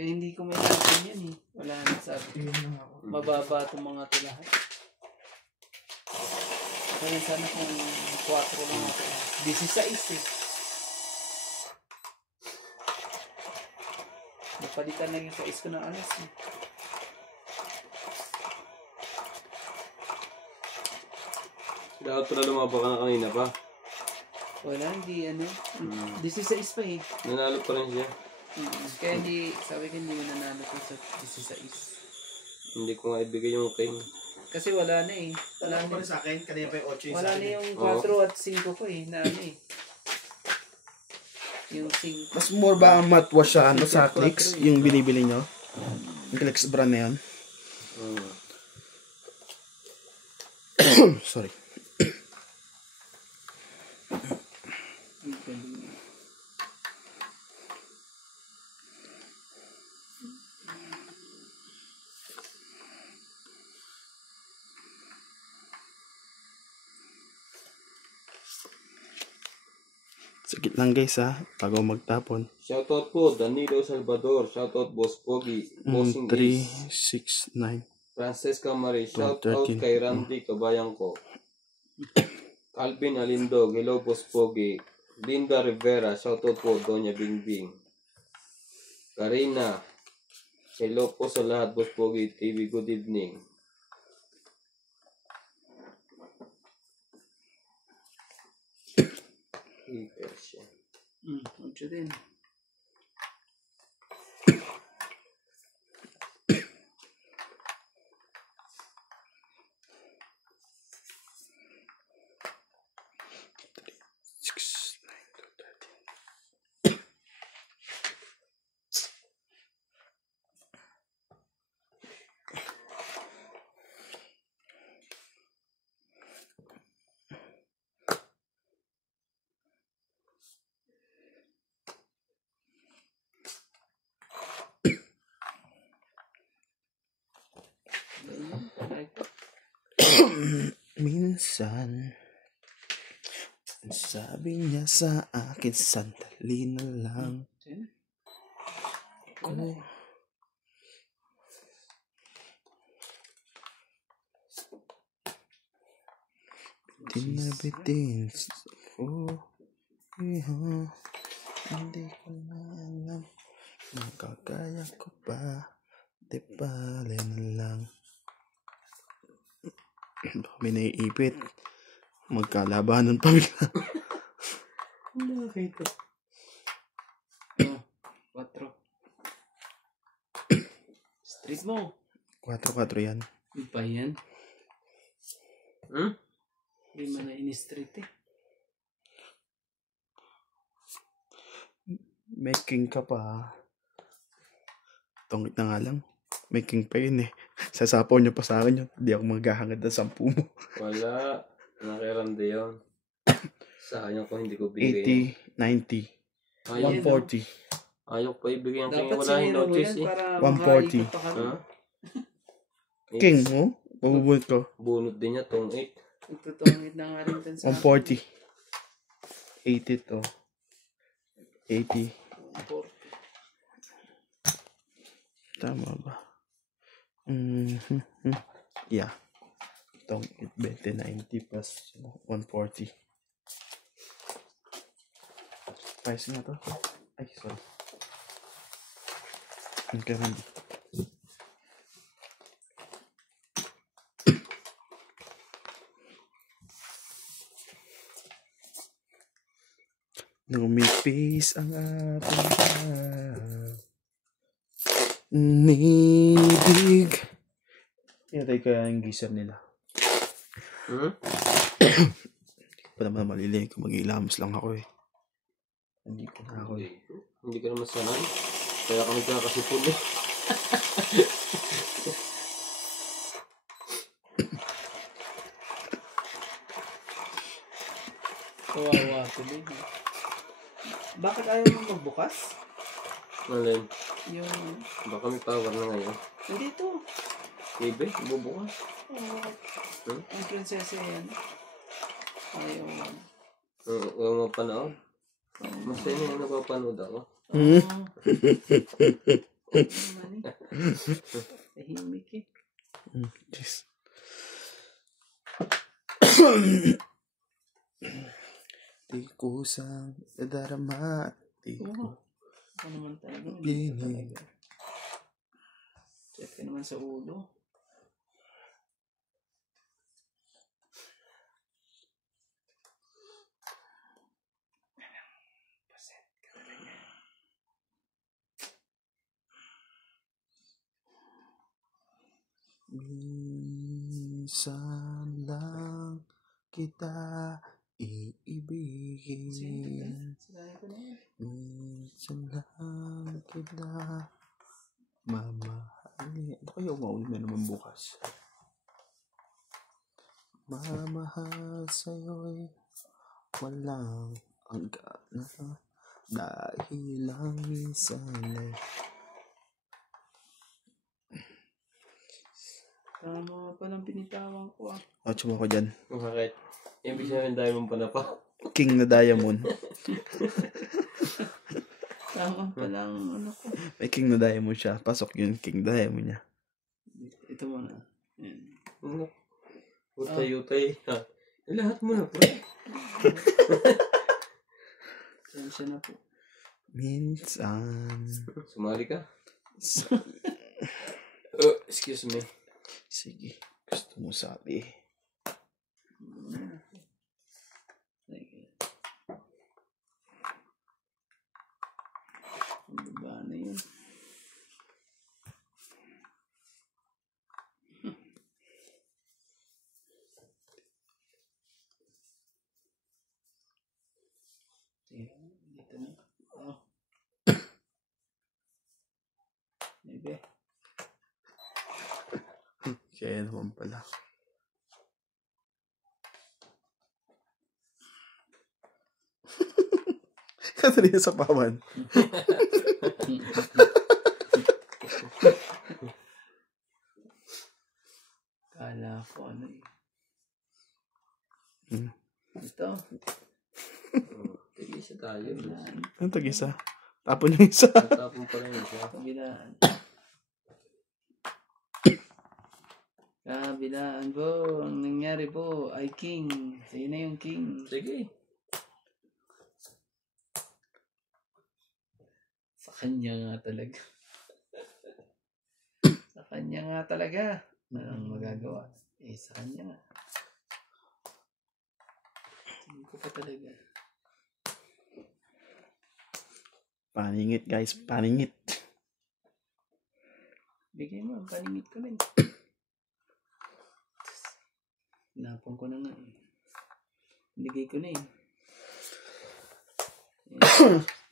Eh, hindi ko may natin yan eh. Wala na sabi. Mababa itong mga ito lahat. Kaya sana kung 4 lang ako. 16 eh. Napalitan lang yung size ko ng alas eh. Dapat pala lumaba ka na kanina pa. Wala, hindi ano. 16 pa eh. Nanalo pa rin siya. Kaya hindi, sabi ko hindi mo nanalo ko sa 16. Hindi ko nga ibigay yung king. Kasi wala na eh. Wala na sa akin, kanina pa yung 8 yung wala sa akin. na yung 4 at 5 ko eh, na ano eh. Yung 5. Mas more ba ang mouthwash sa ano sa Clicks, yung binibili nyo? Yung Clicks brand na yan? Sorry. Sakit lang guys ha, bago magtapon. Shoutout po, Danilo Salvador. Shoutout Boss Pogi. Bossing 3, 6, 9. Francesca Marie. Shoutout 13. kay Randy Kabayang ko. Calvin Alindog. Hello Boss Pogi. Linda Rivera. Shoutout po, Doña Bingbing. Karina. Hello po sa lahat Boss Pogi TV. Good evening. Persia. 8 din. Minsan sabi niya sa akin, sandali na lang. Bitin. Hindi ko na alam. Magkakaya ko pa. Di pala na lang. May naiipit. Magkalabanan pa bigla. Bakit ito? 4. Street mo. 4-4 yan. Yung pa yan. Hindi man na in-street eh. Making ka pa. Tungit na nga lang. Making pa yun eh. Sasapaw niyo pa sa akin yun. Hindi ako maghahangad ng 10 mo. Wala. Nakirande yun. Sa kanya ko hindi ko bigay. 80, 90, 140. Ayaw pa ibigay ang king. Dapat Wala yung notice eh. 140. Ha? King mo? Pabubunot ko. Bunot din niya tong 8. Nagtutungit na nga rin dun sa 140. 80 to. 80. 140. Tama ba? Yeah. Itong 20-90 plus 140. Price nga to. Ay, sorry. Ang karandi. Lumipis ang ating nibig. Yatay kaya yung geyser nila. Hindi ko pa naman malilay kung mag-ilamos lang ako eh. Hindi ko na ako eh. Hindi ka naman sanay. Kaya kami kakasipon eh. Kawawa tuloy. Bakit ayaw mo magbukas? Malin. Yung... Baka may power na ngayon. Hindi to. Ibe, bubukas. Ang prinsesa yan. Ayaw. Huwag mapanood. Mas yun yung napapanood ako. Oo. Naman eh. Tahimik eh. Jeez. Di ko sang nadarama. Di Oo. ko Ako naman talaga. pinig. Check ka naman sa ulo. Minsan lang kita iibigin. Sirahin ko na yan. Minsan lang kita mamahalin. Ano kaya maulit na naman bukas? Mamahal sa'yo'y walang hanggan na dahil lang minsan ay Tama palang binitawan ko ah. Ocho mo ko dyan. Bakit? Ibig sabihin tayo mong panapa. King na diamond. Tama palang ano ko. May king na diamond siya. Pasok yun, king diamond niya. Ito muna. Yan. Ano? Utay-utay. Ha? Lahat mo na, pre. Sensya na po. Minsan. Sumali ka? Excuse me. Sige. Gusto mo sabi. Sige. Ano ba na yun? Dito na. Oh. Maybe. Kaya naman pala. Kasi sa pawan. Kala ko ano eh. Hmm. Ito. Tigisa tayo. Kabilaan. Ano tag-isa? Tapon yung isa. Tapon pa rin siya. Kabilaan. Kabilaan po. Ang nangyari po ay king. Sa'yo na yung king. Sige. Sa kanya nga talaga. Sa kanya nga talaga. Anong magagawa? Eh, sa kanya nga. Hindi ko pa talaga. Paningit guys, paningit. Bigay mo, paningit ko na eh. Napon ko na nga eh. Bigay ko na eh.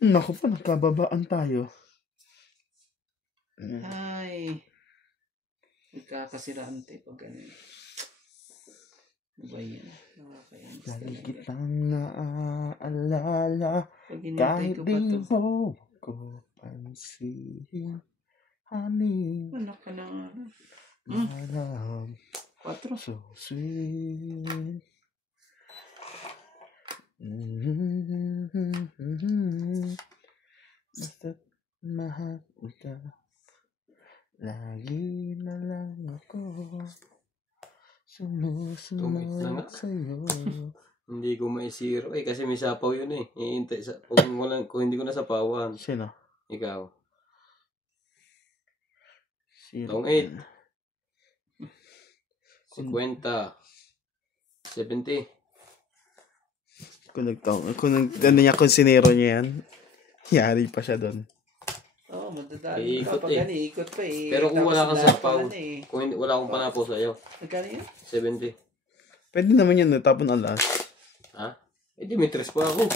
Naku pa, nagkababaan tayo. Ay. Nagkakasiraan tayo pag ganun. Ano ba yan? Nakakainis Lagi talaga. kitang naaalala. Pag hinintay Kahit ko di pa to. mo ko pansin. Honey, Anak ka na nga. my love, 4. so sweet. Basta't mahal ka, lagi na lang ako sumusunod sa'yo. Hindi ko maisiro eh kasi may sapaw yun eh. Iintay sa kung hindi ko nasapawan. Sino? Ikaw. Sino? Tong 8. 50. 70. Kung sinero niya yan, yari pa siya doon. Oo, madadali ka. Iikot Pag eh. ano, ikot pa eh. Pero kung wala kang Tapos sapaw, lahat naman eh. kung hindi, wala akong panapo sa'yo, Magkano yun? 70. Pwede naman yan, tapon alas. Ha? Eh di may tres pa ako.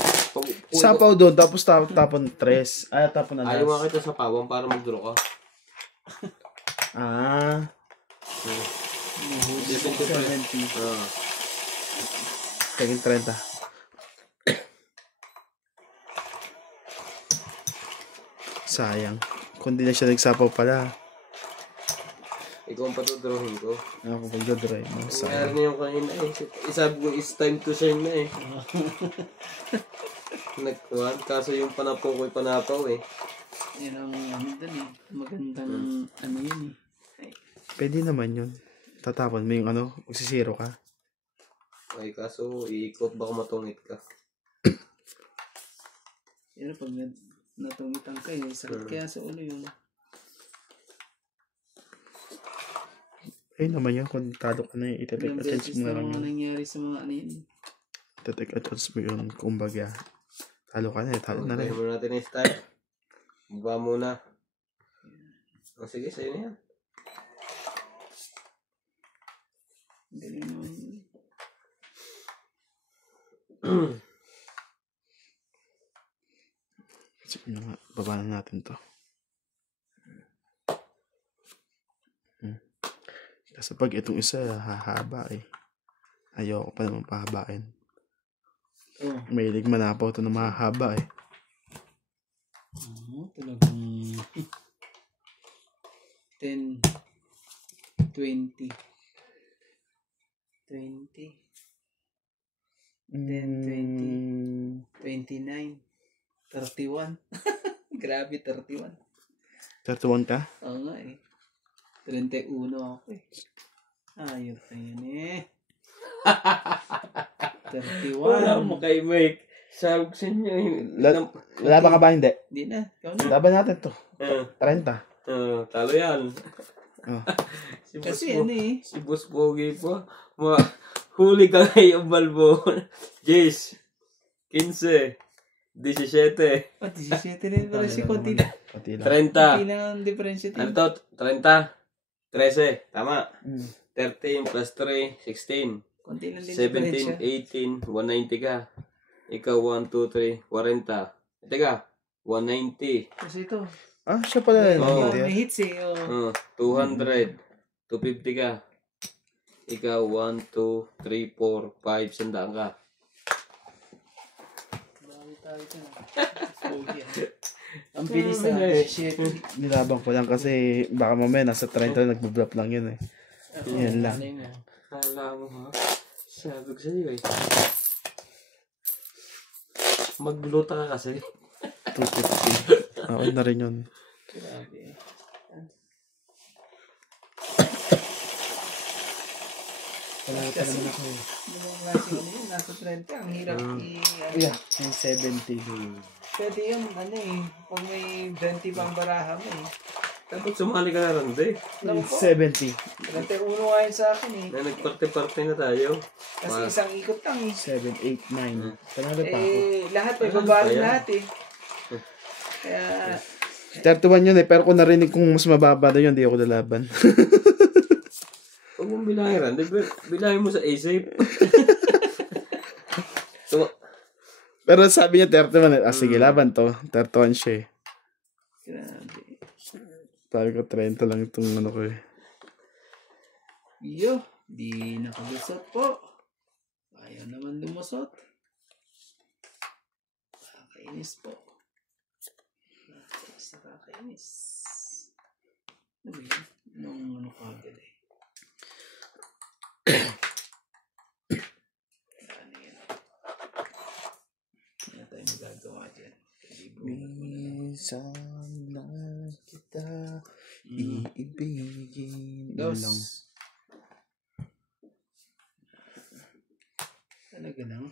Sapaw doon, tapos tapon tres. Tapon alas. Ayaw nga kita sa pawang para mag-draw ka. Ah. 70. Ah. Kaging 30. Sayang. Kung di na siya nagsapaw pala. Ikaw ang patudrawin ko. Ako pagdadrive mo. Nangyari na yung kanina eh. Isabi ko, it's time to shine na eh. Nagkuhan. Kaso yung panapaw ko'y panapaw eh. Yan ang ano dun eh. Magandang ano yun eh. Pwede naman yun. Tatapon mo yung ano, magsisiro ka. Ay, kaso iikot baka matungit ka. Yan pag natungitan ka eh. Sakit kaya sa ulo yun. Ayun naman yun, kung tado ka na yun, itatek Ilang attach beses mo na na lang mga yun. nangyari sa mga ano yun. Itatek attach mo yun, kumbaga. Talo ka na eh, talo na rin. Tayo muna natin yung style. Baba muna. O sige, sa'yo na yan. Galing naman yun. Sige na nga, baba na natin to. Kasi pag itong isa, hahaba eh. Ayoko pa naman pahabain. Oh. Mahilig manapaw ito na mahaba eh. Talagang 10, 20, 20, 10, 20, 29, 31. Grabe, 31. 31 ka? Oo nga eh. 31 ako eh. Ayos na yan eh. 31. Wala mo kay Mike. Sabi ko sa inyo. Laban ka ba? Hindi. Hindi na. Ikaw na. Laban natin to. 30. Talo yan. Oh. Si Kasi Boss ano eh. Si Boss Pogi po. Huli ka ngayon, Balbo. 10, 15, 17, Pati 17 rin pala si Konti na. Pati lang. 30. Konti lang ang difference Ano yun. to? 30. 13. Tama. Mm. 13 plus 3, 16. Konti lang din difference 17, 18, 190 ka. Ikaw, 1, 2, 3, 40. Teka, 190. Kasi ito. Ah, siya pala yun. Oo. Hindi, May hits eh. Oh. 200. 250 ka. Ikaw, 1, 2, 3, 4, 5, sandaan ka. Bago tayo dyan. Pogi ah. Ang bilis na. Shit. Nilabang ko lang kasi baka mamaya nasa 30 nagbo-drop lang yun eh. Yan lang. Ano yun ah. Kala mo ha? Sabi ko sa'yo eh. Magluta ka kasi. 250. Ako na rin yun. Grabe eh. Wala pa naman ako eh. Mga klase ano yun. Nasa 30. Ang hirap Yeah, yung 70. Pwede yun. Ano eh. Pag may 20 pang baraha mo eh. Dapat sumali ka na rin, de. Alam ko. 70. 31 nga yun sa akin eh. Na nagparte-parte na tayo. Kasi isang ikot lang eh. 7, 8, 9. Panalo pa ako. Eh, lahat may Alam babae pa yan. lahat eh. Kaya, 31 yun eh, pero kung narinig kong mas mababa na yun, di ako lalaban. Huwag mong bilangin rin. Bilangin mo sa A-Safe. So, Pero sabi niya 31 eh. Ah, sige, laban to. 31 siya eh. grabe. Sabi ko 30 lang itong ano ko eh. Yo, di nakalusot po. Ayaw naman lumusot. Nakakainis po. Nakakainis. Ano yun? Nung ano kagad eh. Ano yan? Ano tayo magagawa dyan? Minsan lang kita iibigin. Dos. Lang. Talaga lang.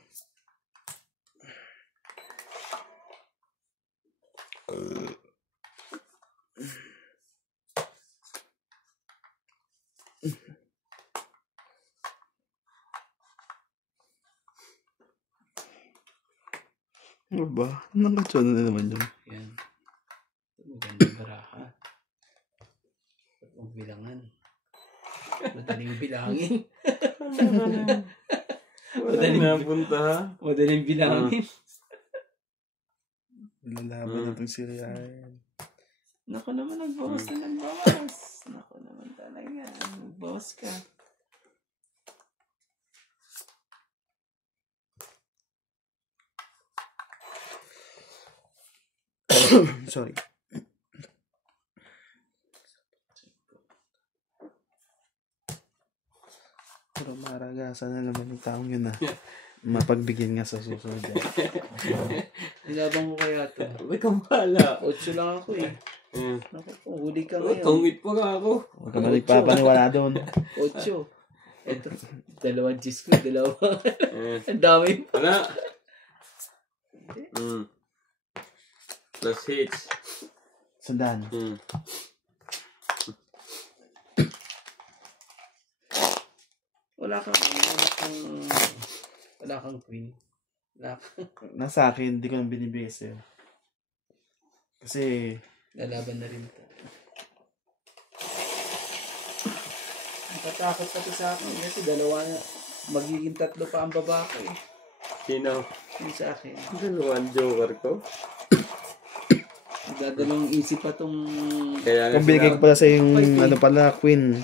Ano ba? Nangatsuan na naman yun. Yan. Magandang baraha. Huwag mong bilangan. Madaling bilangin. madaling napunta ha. Madaling bilangin. Lalaban na itong siriyahin. Naku naman, nagbawas na nagbawas. Naku naman talaga. Nagbawas ka. Sorry. sana naman yung taong yun mapagbigyan nga sa susunod. Nilabang ko kaya to. May kampala. 8 lang ako eh. Naku po, huli ka ngayon. Tungit pa nga ako. Huwag ka man nagpapaniwala doon. 8. Ito, 2 G's ko, 2. Ang dami pa. Wala. Plus hits. Sandaan. Wala kang queen. Nasa akin, hindi ko nang binibigay sa'yo. Kasi, Lalaban na rin ito. Natatakot pati sa akin kasi 2 na. Magiging 3 pa ang baba ko eh. Sino? Yung sa akin. Dalawang joker ko. Dadalawang isip pa tong... Kaya kung binigay ko pala sa yung, queen.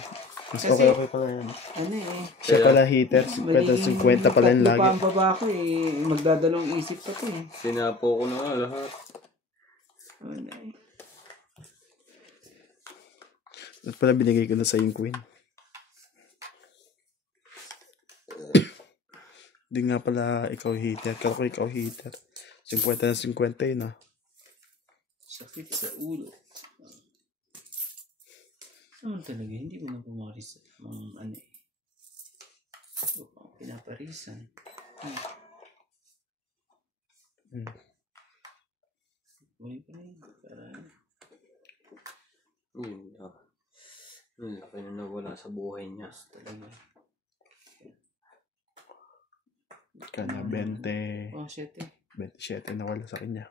Mas Kasi- okay pala yan. Ano eh. Siya pala hitter, 50 pala yung 3 lagi. pa ang baba ko eh. Magdadalawang isip pa to eh. sinapo ko na nga lahat. Ano eh. At pala binigay ko na sa yung queen. Hindi nga pala ikaw hitter. Kala ko ikaw hitter. 50 na 50 yun Sakit sa ulo. Naman talaga, hindi mo na pumaris mga ano eh. Pinaparisan. Buhay pa rin. Para Yun na. Yun laki na nawala sa buhay niya. talaga. Kanya 20. Oh, 7. 27 na wala sa kanya.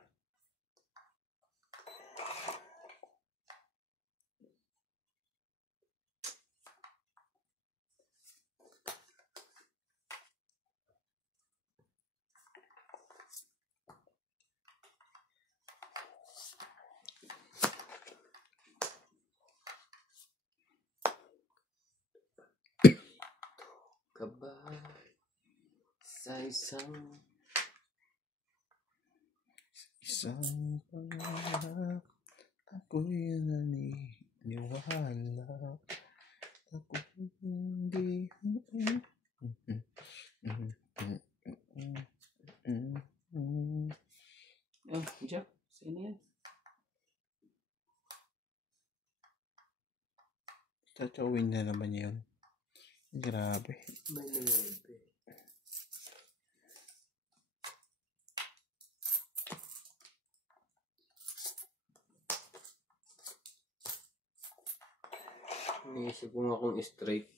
Kaba sa isang pangarap ako'y naniniwala ako hindi Oh, Jack. Sino yan? tatawin na naman yun. Grabe. may nangyari. Iniisip ko nga kung straight.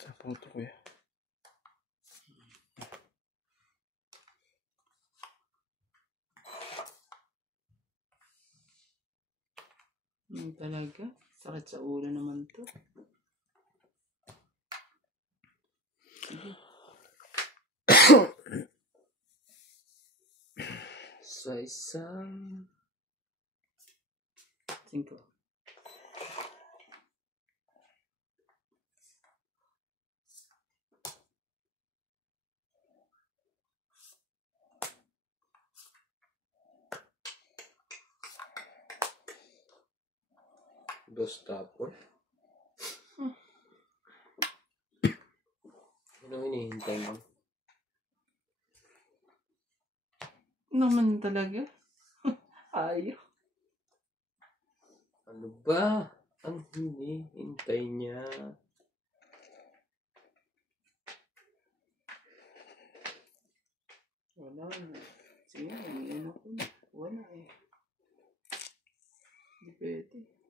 Sa photo ko yan. Talaga? Sakit sa ulo naman to. Sa isang 5. dos tapon. Anong hinihintay mo? Naman talaga? Ayaw. Ano ba ang hinihintay niya? Wala na. Sige, ano ko na. Wala eh. Hindi pwede.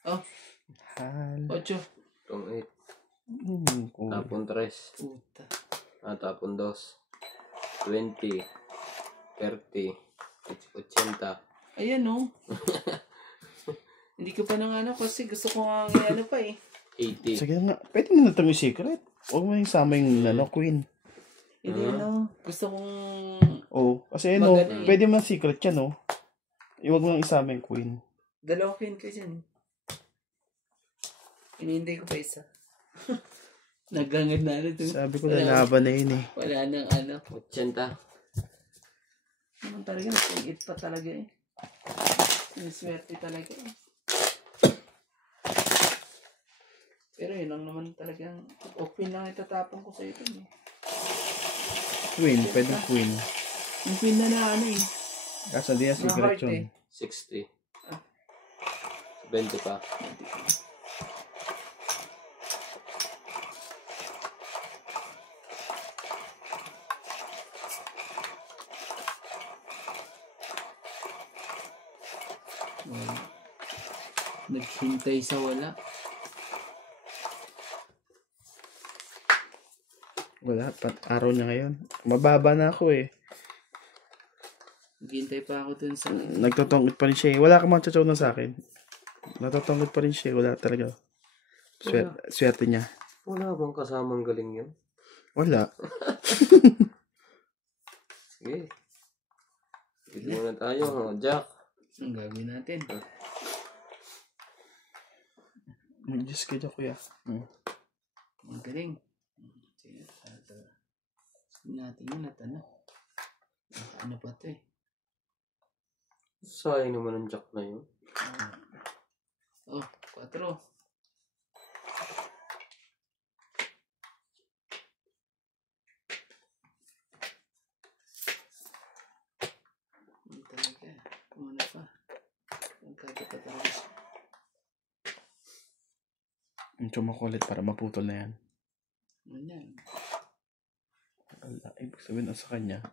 Oh, Hal. 8. Itong 8. Cool. Tapon 3. Puta. Tapon 2. 20. 30. 80. Ayan oh. Hindi ko pa nang ano kasi gusto ko nga ano pa eh. 80. Sige nga, pwede na natin yung secret. Huwag mo yung sama yung queen. Hindi no. Gusto kong... Oo, kasi Maganda eh. pwede man secret yan, Huwag mo lang isama yung queen. 2 queen ko dyan. Hinihintay ko pa isa. Naghangad na ano to. Sabi ko lalaban na yun Wala nang ano. 80. Naman talaga, nag-8 pa talaga eh. Siniswerte talaga eh. Pero yun lang naman talagang open lang itatapon ko sa ito. Eh. Queen, pwede queen. Yung pin na ano eh. Kasa di yan Mga secret heart yun. eh. 60. 20 pa. Wala. Naghintay sa wala. Wala, araw niya ngayon. Mababa na ako eh. Naghintay pa ako dun sa... Nagtotongkit pa rin siya eh. Wala ka matchachaw na sa akin. Natotongkit pa rin siya. Wala talaga. Swerte niya. Wala bang kasamang galing yun? Wala. Sige. Dito muna tayo, Jack. Ang gagawin natin. Mag-just ka dyan, kuya. Ang galing. Sige, ito. Natin yun at ano. Ano pa ito eh. Sayang naman ang Jack na yun. 4. Ano talaga? Ano pa? Ang kagad pa talaga. Ang makulit para maputol na yan. Ano yan? Wala. Ibig sabihin sa kanya.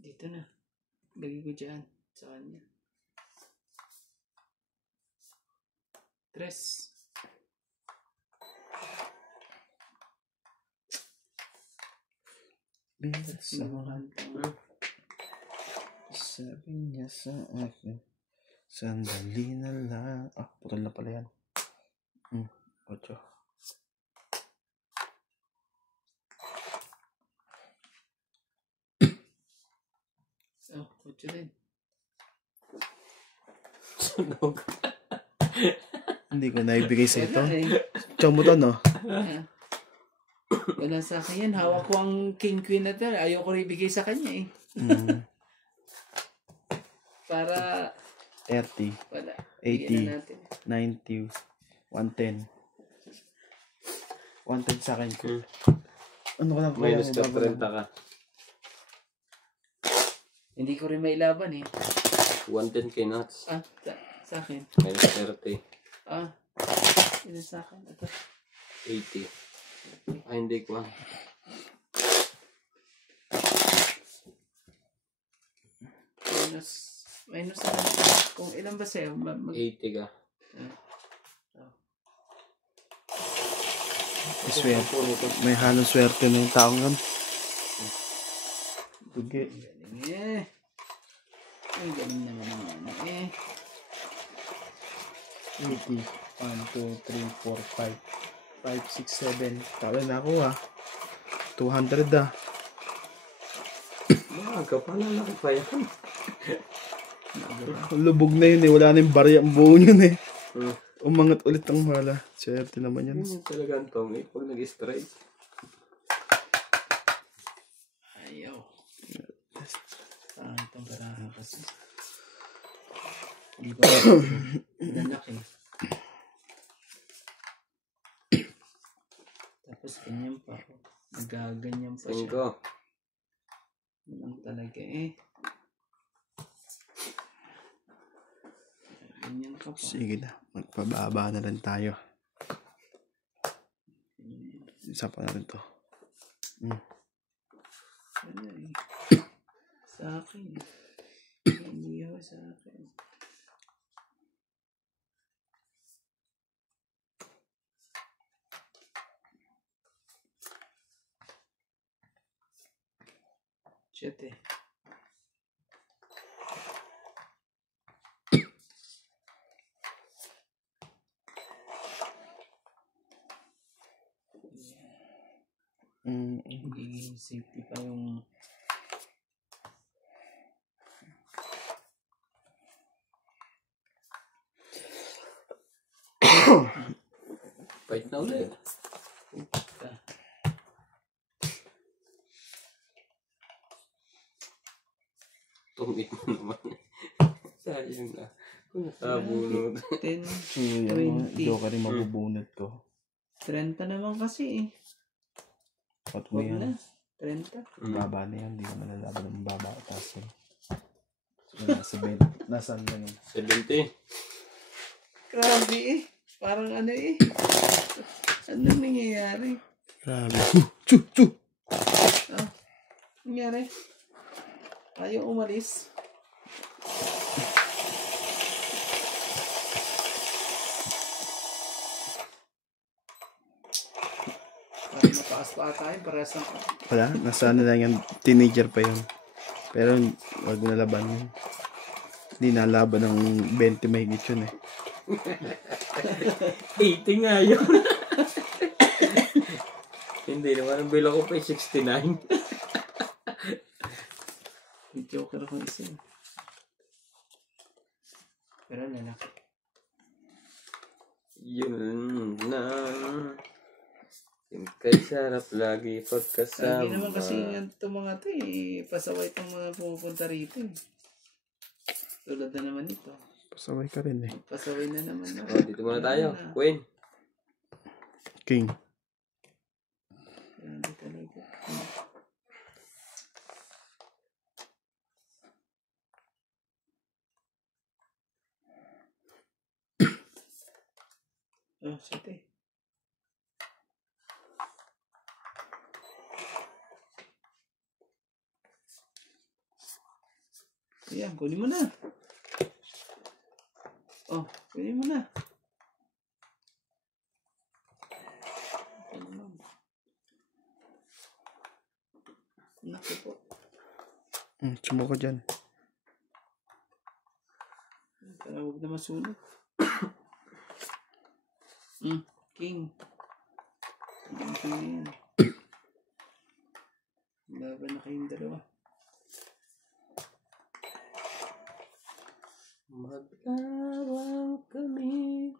Dito na. Lagi ko dyan. Sa kanya. 3. Sabi niya sa akin, sandali na lang. Putol na pala yan. 8. Oh, 8 din. Sunog. Hindi ko naibigay sa ito. Wala eh. Chow mo to, no? Wala sa akin yan. Hawak ko ang king queen na ito. Ayaw ko rin ibigay sa kanya eh. Para 30, wala. 80, Bigyan na natin. 90, 110. 110 sa akin. Ano ka lang kuya? Minus ka 30 ka. Hindi ko rin mailaban eh. 110 kay Nuts. Sa akin. Minus 30. Ito sa akin. Ito. 80. Hindi ko. Minus na lang. Kung ilan ba sa'yo? 80 ka. Swerte. May halong swerte na yung taong yun. Dugi. Galing eh. Ang galing naman ng ano eh. 80. 1, 2, 3, 4, 5. 5, 6, 7. Tala na ako 200 Maaga pa lang laki pa yan. Lubog na yun eh. Wala na yung barya ang buo yun eh. Umangat ulit ang hala. Swerte naman yan. Yun yung talagang tong pag nag-strike. Ayaw. Itong baraha kasi. Hindi ba? Lalaki. Tapos ganyan pa. Nagaganyan pa siya. 5. Yan talaga eh. Ganyan ka pa. Sige na. Magpababa na lang tayo. Isa pa na rin to. Ano eh. Sa akin. Hindi ako sa akin. Siyete. Magiging safety pa yung Fight na ulit. Tumit mo naman. Sayang na. Kung nakabunod. 10, So, yan, mga 20. joker yung mabubunot ko. 30 naman kasi eh. At mo Huwag na. yan. 30. Baba na yan. Hindi ko malalaban ng baba at taas yan. So, nasa bed. Nasaan na yun? 70. Grabe eh. Parang ano eh. Ano nangyayari? Grabe. Chu! Ah, nangyari? Ayaw umalis. Parang mataas pa tayo. Parehas na. Wala. Nasa ano lang yan. Teenager pa yun. Pero wag mo nalaban yun. Hindi nalaban ng 20 mahigit yun eh. 80 nga yun. Hindi naman. Ang bilang ko pa 69. May joker ako isa. Pero lalaki. Yun na. Yung kay sarap lagi pagkasama. Hindi naman kasi itong mga ito eh. Pasaway itong mga pumupunta rito eh. Tulad na naman ito. Pasaway ka rin eh. Pasaway na naman. Oh, dito muna tayo. Queen. King. Hindi talaga. Oh, sige. Ayan, kunin mo na. Oh, kunin mo na. Naku po. Sumuko dyan. Para huwag na masunod. King. Ang king na yan. Laban na kayong dalawa. Maglawang kami.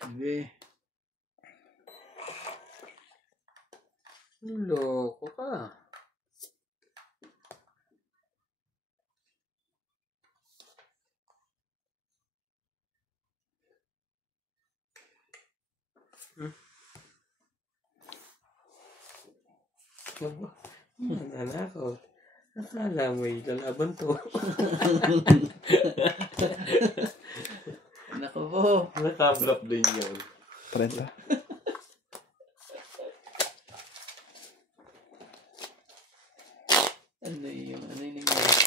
Hindi. Loko ka. Nanakaw. Akala mo lalaban to. Naku po. Nakablap din yan. 30. Ano yung nangyari?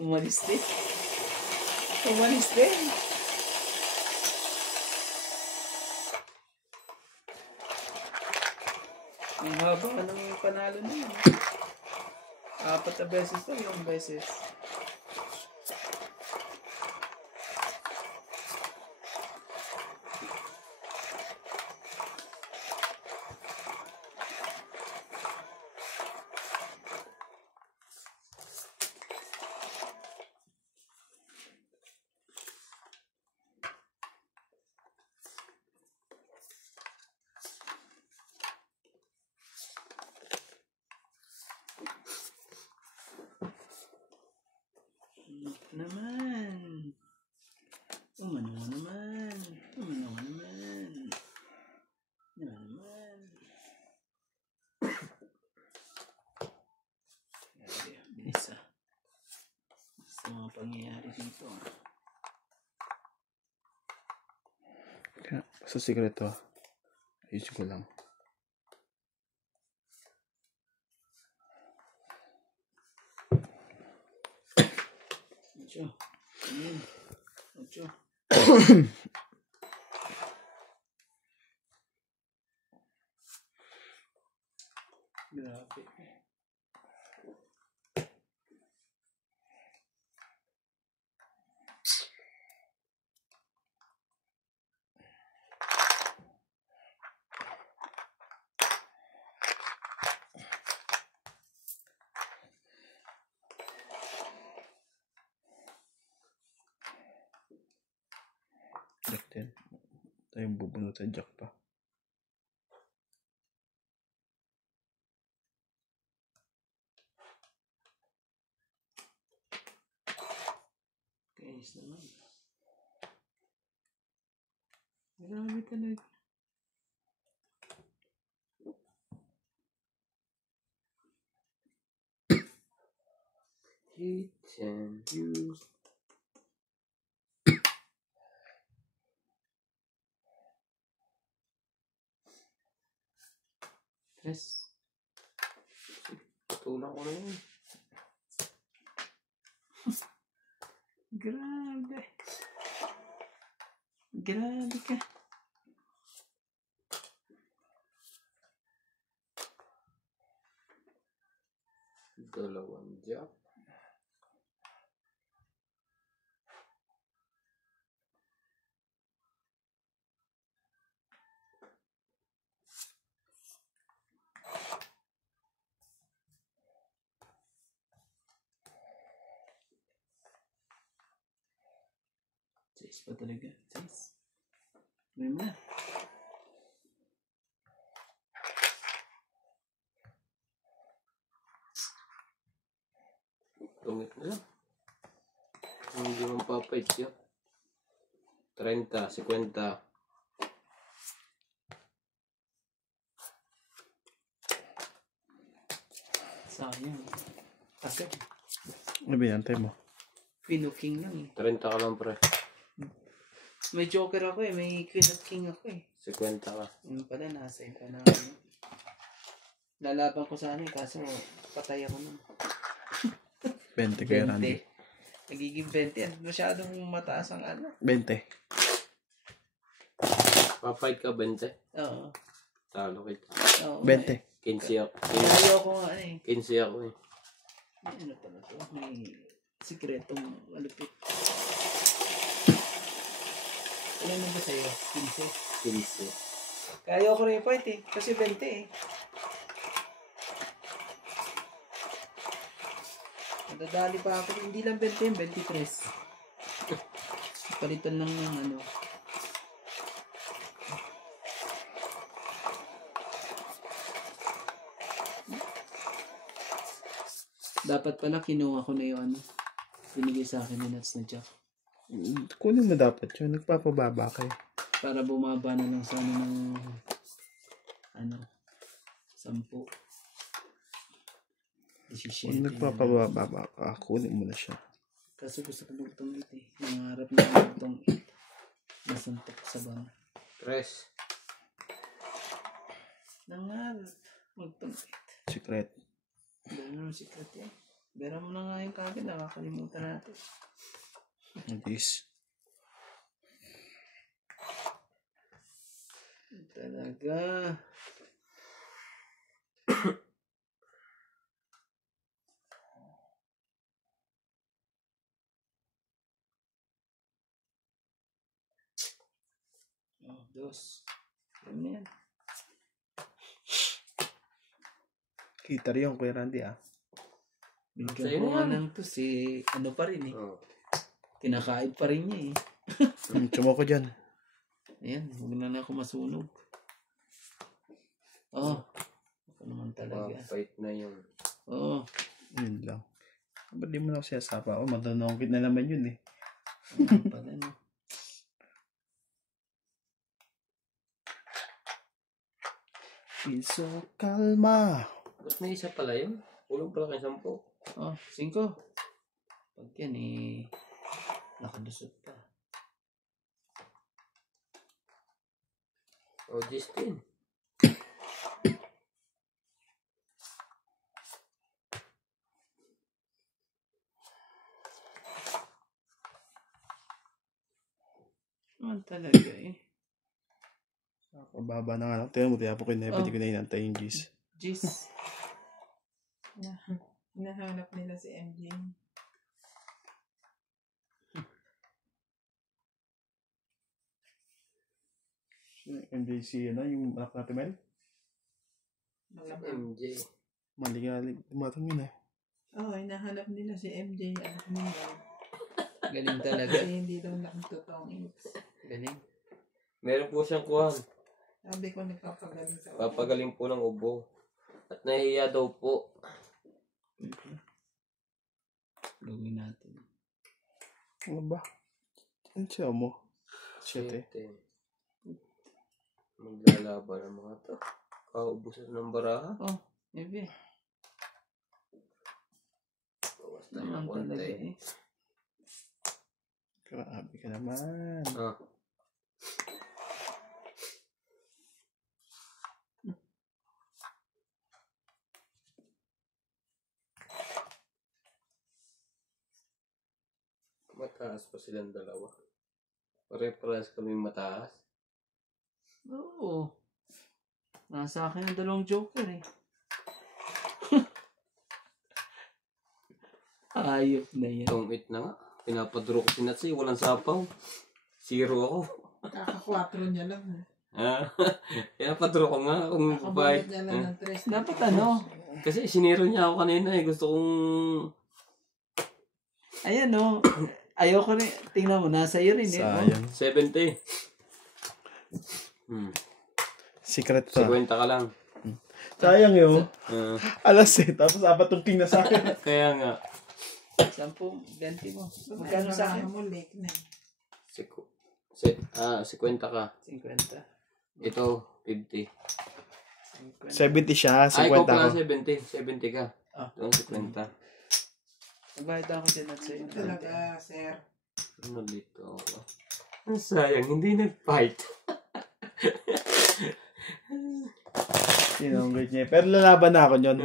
Umalis din. Umalis din. Ang haba ng panalo na yun. 4 na beses pa, 1 beses. Naman. Umano naman. Umano naman. Naman. Bilis ah. Sa mga pangyayari dito. Kaya, basta sikreto. Ayusin ko lang. Ocho. Ayan. 8. Grabe. yung bubunutan jack pa. Kayos naman. Grabe talaga. Heat and use. Tres. Patulang ko na yun. Grabe. Grabe ka. Dalawang jack. Sais pa talaga. Sais. Gawin mo na. Tungit na lang. Hindi mo papait siya. 30, 50. Sayang. Kasi Ano ba yan? Tayo mo. pinuking lang eh. 30 ka lang, pre. May joker ako eh. May queen of king ako eh. 50 ka. Yung pala nasa iba na. Lalaban ko sana eh. Kaso patay ako nun. 20 kaya Randy. 20. Nagiging 20 yan. Masyadong mataas ang ano. 20. Pafight ka, 20. Oo. Talo kita. Oo. 20. 15 ako. Ayaw ko nga eh. 15 ako eh. May ano pala to. May sikretong malupit. Ilan na ba sa'yo? 15. 15. Kaya ko rin fight eh. Kasi 20 eh. Nadadali pa ako. Hindi lang 20 yung 23. Palitan lang ng ano. Dapat pala kinuha ko na yung ano. Binigay sa akin ni Nuts na Jack. Kunin mo dapat yun. Nagpapababa kayo. Para bumaba na lang sa ano ng ano 10. Kung nagpapababa ka, kunin mo na siya. Kasi gusto ko magtungit eh. Nangarap na magtungit. Nasuntok sa bang. Tres. Nangarap magtungit. Secret. Dahil naman secret yan. Bera mo na nga yung kagad. Nakakalimutan natin. This. Talaga. Oh, dos. Ano yan? Kita rin yung Kuya Randy ah. Bigyan Sa'yo ko na nga yan. lang to si ano pa rin eh. Oh. Kinakain pa rin niya eh. Tsuma ko dyan. Ayan, huwag na ako masunog. Oh, ako naman talaga. Pafight na yun. Oh, Yun lang. Ba't di mo na ako siyasapa? Oh, matanongkit na naman yun eh. ano pala no. Piso kalma. Ba't may isa pala yun? Kulong pala kayo 10. Oh, 5. Pag yan eh, nakalusot pa. O, Justin. Naman talaga eh. Pababa na nga lang. Tingnan mo, tiyapo ko na. Pwede ko na inantay yung G's. Jeez. Hinahanap nila si MJ. MJC yun na, yung anak natin Mel. Malamang. MJ. Maligalig. Tumatang yun eh. Oo, hinahanap nila si MJ. Anak nila. Galing talaga. Kasi hindi daw nakatotoong age. Galing. Meron po siyang kuhan. Sabi ko nagpapagaling sa Papagaling po ng ubo. At nahihiya daw po. Gawin natin. Ano ba? Ano siya mo? Shit. Maglalaban ang mga to. Kaubusan ng baraha. Oh, maybe. Bawas Naman ng talaga konti. eh. Grabe ka naman. Ah. Mataas pa silang dalawa. Pare-parehas kami mataas. Oo. Nasa akin ang dalawang joker eh. Ayop na yan. Tong-it na nga. Pinapadro ko si Natsy. Walang sapaw. 0 ako. Kaka-4 niya lang. Pinapadro ko nga. Kung Kakabulot bait. niya lang ng 3. Dapat ano? Kasi siniro niya ako kanina eh. Gusto kong... Ayan o. Ayoko rin. Tingnan mo. Nasa iyo rin eh. Sayang. 70. Secret pa. 50 ka lang. Sayang yun. Ah, Alas eh. Tapos 4 tong king na sa akin. kaya nga. 10, 20 mo. Magkano sa akin? Mo, lake na. 50 ka. 50. Ito, 50. 70 siya. Ay, ko 50 pala ako. 70. 70 ka. Ah. Ito, 50. Magbayad ako din at sa'yo. Talaga, sir. Ano dito ako? Ang sayang, hindi nag-fight. Sinunggit niya. Pero lalaban na ako nyon.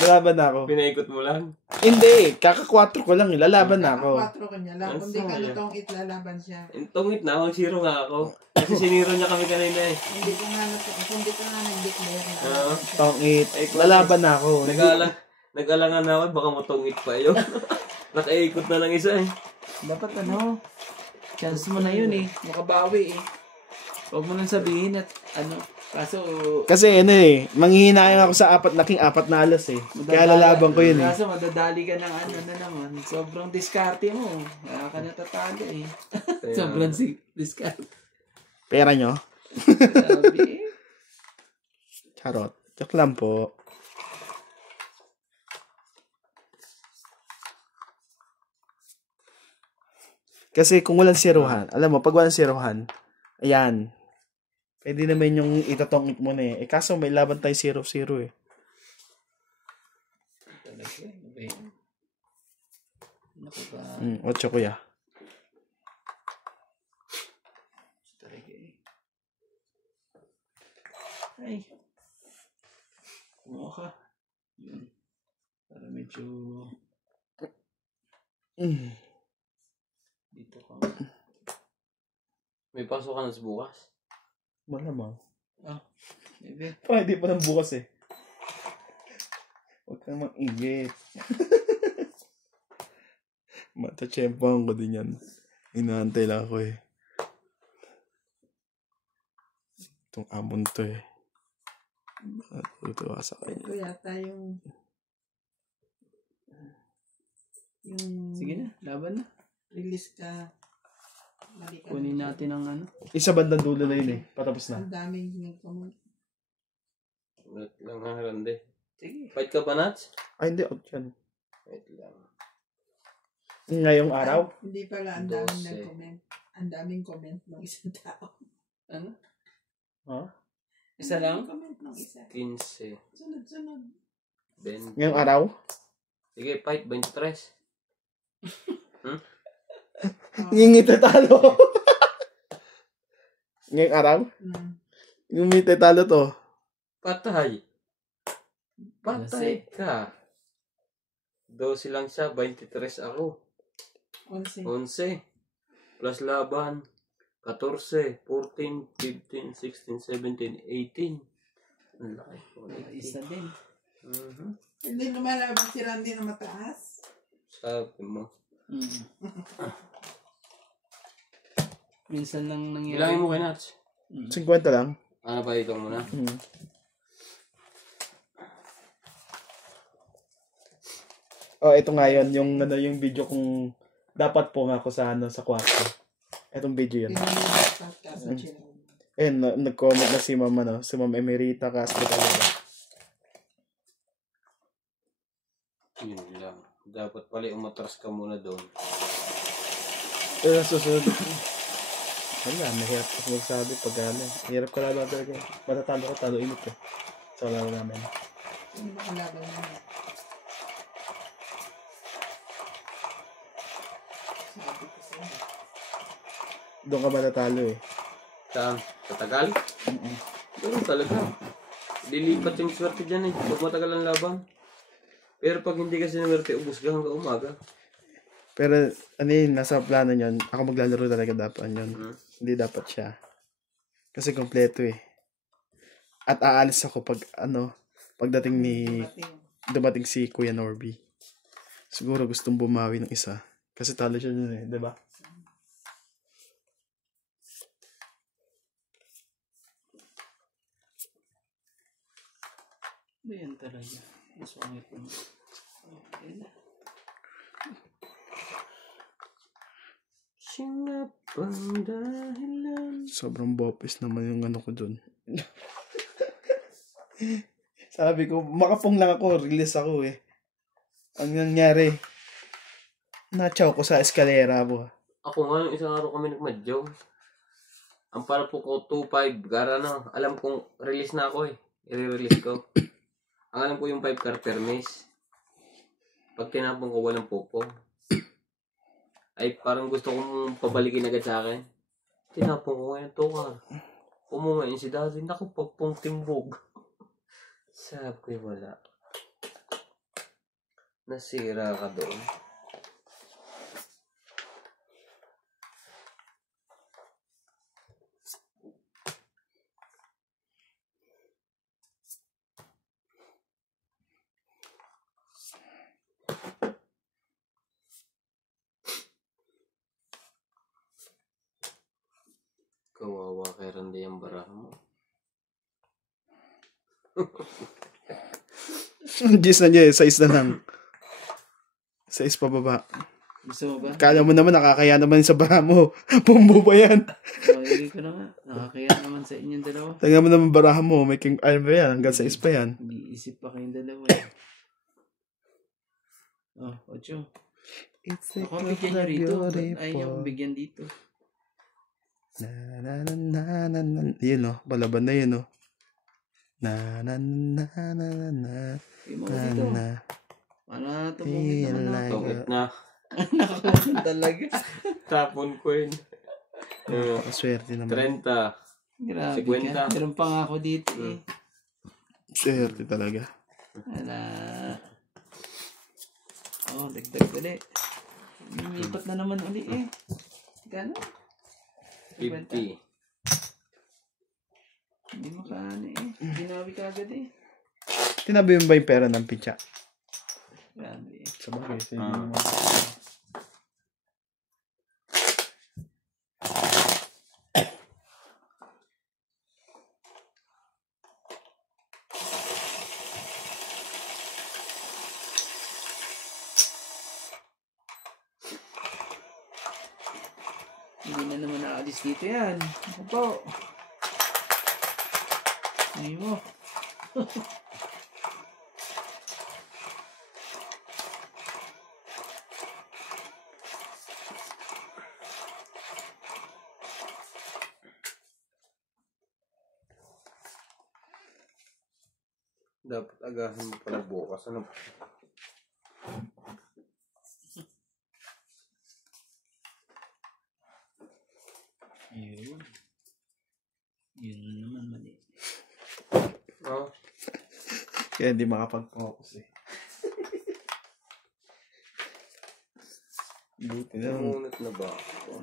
Lalaban na ako. Pinaikot mo lang. Hindi. Kaka-4 ko lang. Lalaban na ako. Kaka-4 ka niya lang. Ang Kundi ka sayang. nitong itlalaban siya. Tungit na, mag-0 nga ako. Kasi siniro niya kami kanina eh. Hindi ka nga nag-declare na. Oo. Tong-it. Lalaban na ako. Nag-alangan na ako, baka matungit pa yun. Nakaikot na ng isa eh. Dapat ano? Chance mo na yun eh. Makabawi eh. Huwag mo nang sabihin at ano. Kaso, Kasi ano eh. Manghihinayang ako sa 4 na alas eh. Kaya lalaban ko yun eh. Kaso madadali ka ng ano na naman. Sobrang diskarte mo. Kaya ka natatalo eh. Sobrang diskarte. Pera nyo? Sabi eh. Charot. Joke lang po. Kasi kung walang siruhan, alam mo, pag walang siruhan, ayan, pwede naman yung itatongit mo na eh. Kaso may laban tayo 0-0 eh. Talaga eh. Ano ba yun? Naku ba? 8 kuya. Talaga eh. Ay. Kumuha ka. Yun. Para medyo dito ka. May pasok ka na sa bukas. Malamang. Maybe. Pwede pa ng bukas eh. Huwag kang mag-igit. Matachempohan ko din yan. Inaantay lang ako eh. Itong amon to eh. Natutuwa sa kanya. Ito yata yung Sige na, laban na. release ka. Mali ka. Kunin natin ang ano. Isa bandang dulo na yun eh. Patapos na. Ang daming nagkamot. Wait lang ha, Rande. Sige. Fight ka ba, Nats? Ay hindi, out yan. Wait lang. Ngayong araw? Hindi pala, ang daming 12. nag-comment. Ang daming comment ng isang tao. Ano? Ha? Isa lang? Comment ng isa. 15. Sunod-sunod. 20. Ngayong araw? Sige, fight. 23. Ngingiti talo. Ngayong araw? Ngingiti talo to. Patay. Patay ka. 12 lang siya. 23 ako. 11. 11. Plus laban. 14, 14, 15, 16, 17, 18. Ang laki. Isa din. Hindi lumalaban si Randy na mataas. Sabi mo. Minsan lang nangyari. Bilangin mo kay Nats. 50 lang. Ano pa dito muna? Oh, ito nga yun. Yung video kung dapat po nga ako sa, sa kwarto. Itong video yun. Pinanong podcast sa channel. Ayun, nag-comment na si Ma'am Emerita Castro talaga. Yun lang. Dapat pala umatras ka muna doon. Pero susunod. Wala, mahirap kasi magsabi pag ano. Hirap ka lalo talaga. Matatalo ko, talo init eh. So, lalo namin. Sino ba ang laban mo? Sabi ko sa'yo. Doon ka matatalo eh. Saan? Tatagal? Ganun talaga. Lilipat yung swerte dyan eh. Pag matagal ang laban. Pero pag hindi ka sinuwerte, ubus ka hanggang umaga. Pero ano yun, nasa plano yun. Ako maglalaro talaga dapat yun. Hindi dapat siya. Kasi kompleto eh. At aalis ako pag pagdating dumating si Kuya Norby. Siguro gustong bumawi ng isa. Kasi talo siya dun eh, di ba? Yan talaga. Masungit mo. Okay na. Siya pang dahilan. Sobrang bopis naman yung ano ko dun. Sabi ko, makapong lang ako, release ako eh. Ang nangyari, nachaw ko sa eskalera po. Ako nga, yung isang araw kami nagmadyaw. Ang para po ko 2.5. Gara na. Alam kong release na ako eh. I-release ko. Ang alam ko yung 5 car permis. Pag tinapong ko walang popo. Ay parang gusto kong pabalikin agad sa akin. Tinapong ko ngayon 2 car. Umunga yun si daddy. Naku, pagpong timbog. Sabi ko wala. Nasira ka doon. Kawawa kay Randy ang baraha mo. Gis na niya, size na lang. Size pababa. Gusto mo ba? Kala mo naman, nakakaya naman sa bara mo. Pumbo ba yan? Hindi ko na nga. Nakakaya naman sa inyong dalawa. Tingnan mo naman baraha mo, may king, ano ba yan? Hanggang size pa yan. Nag-iisip pa kayong dalawa eh. Oh, Ocho. Ako bigyan nyo rito. Ayaw nyo akong bigyan dito. Na. Yun o, balaban na yun o. Na. Yung mga dito. Para tumungit naman na. Tungit na. Nakakuha talaga. Tapon ko yun. Swerte naman. 30. Grabe 50. ka. Meron pa nga ako dito eh. Swerte talaga. Wala. Oh, dagdag ulit. Lumipat na naman ulit eh. Gano'n? 50. Hindi makano eh. Ginawi ka agad eh. Tinabi mo ba yung pera ng pitsa? Grabe eh. Sa bagay. Hindi na naman naalis dito yan. Ako po. Ay mo. Dapat agahin mo pala bukas. Ano? Yun. Yun naman mali. Oh. Kaya hindi makapag-focus eh. Namunot na ba?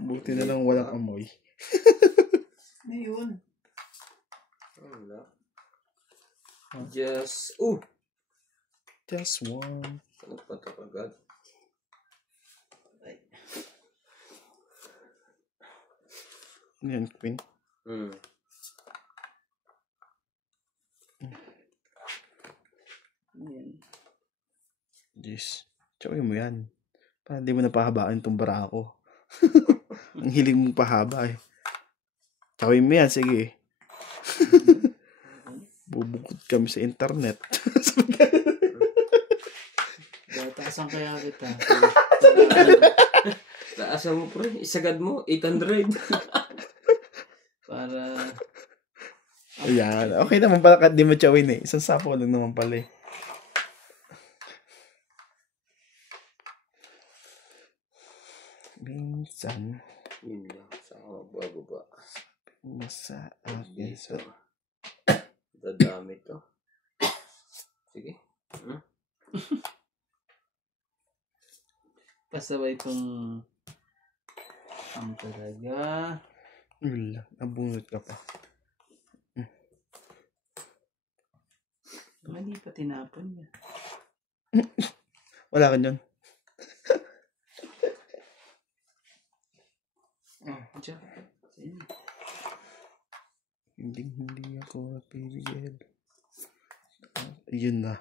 Buti na lang walang amoy. Ngayon. Wala. Just one. Nagpatak agad. Yan, Queen. Yan. Jeez. Tsawin mo yan. Para di mo napahabaan itong bara ko. Ang hiling mong pahaba eh. Tsawin mo yan, sige. Bubukod kami sa internet. Taasan kaya kita. Taasan mo pre, isagad mo, 800. Para Ayan. Okay naman pala kahit di mo chawin eh. Isang sapo lang naman pala eh. Minsan, Yun lang, sa mababa. sa akin. Dito. Dadami to. Sige. pasabay kong ang talaga. Wala. Nabunot ka pa. Mali pa tinapon niya. Wala ka dyan. Diyan. Sige. Hindi ako mapigil. Yun na.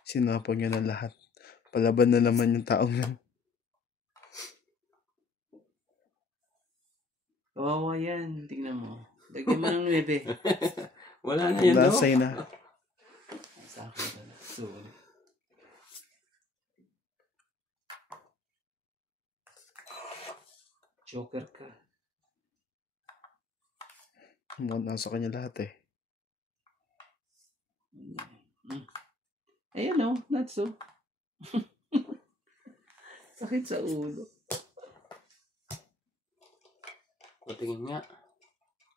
Sinapon niya na lahat. Palaban na naman yung taong yan. Kawawa yan. Tingnan mo. Lagyan mo ng 9. Wala na yun, no? Lasay na. Sa akin na lang. So, Joker ka. Mukhang nasa kanya lahat eh. Ayan o. Not so. Sakit sa ulo. Patingin nga.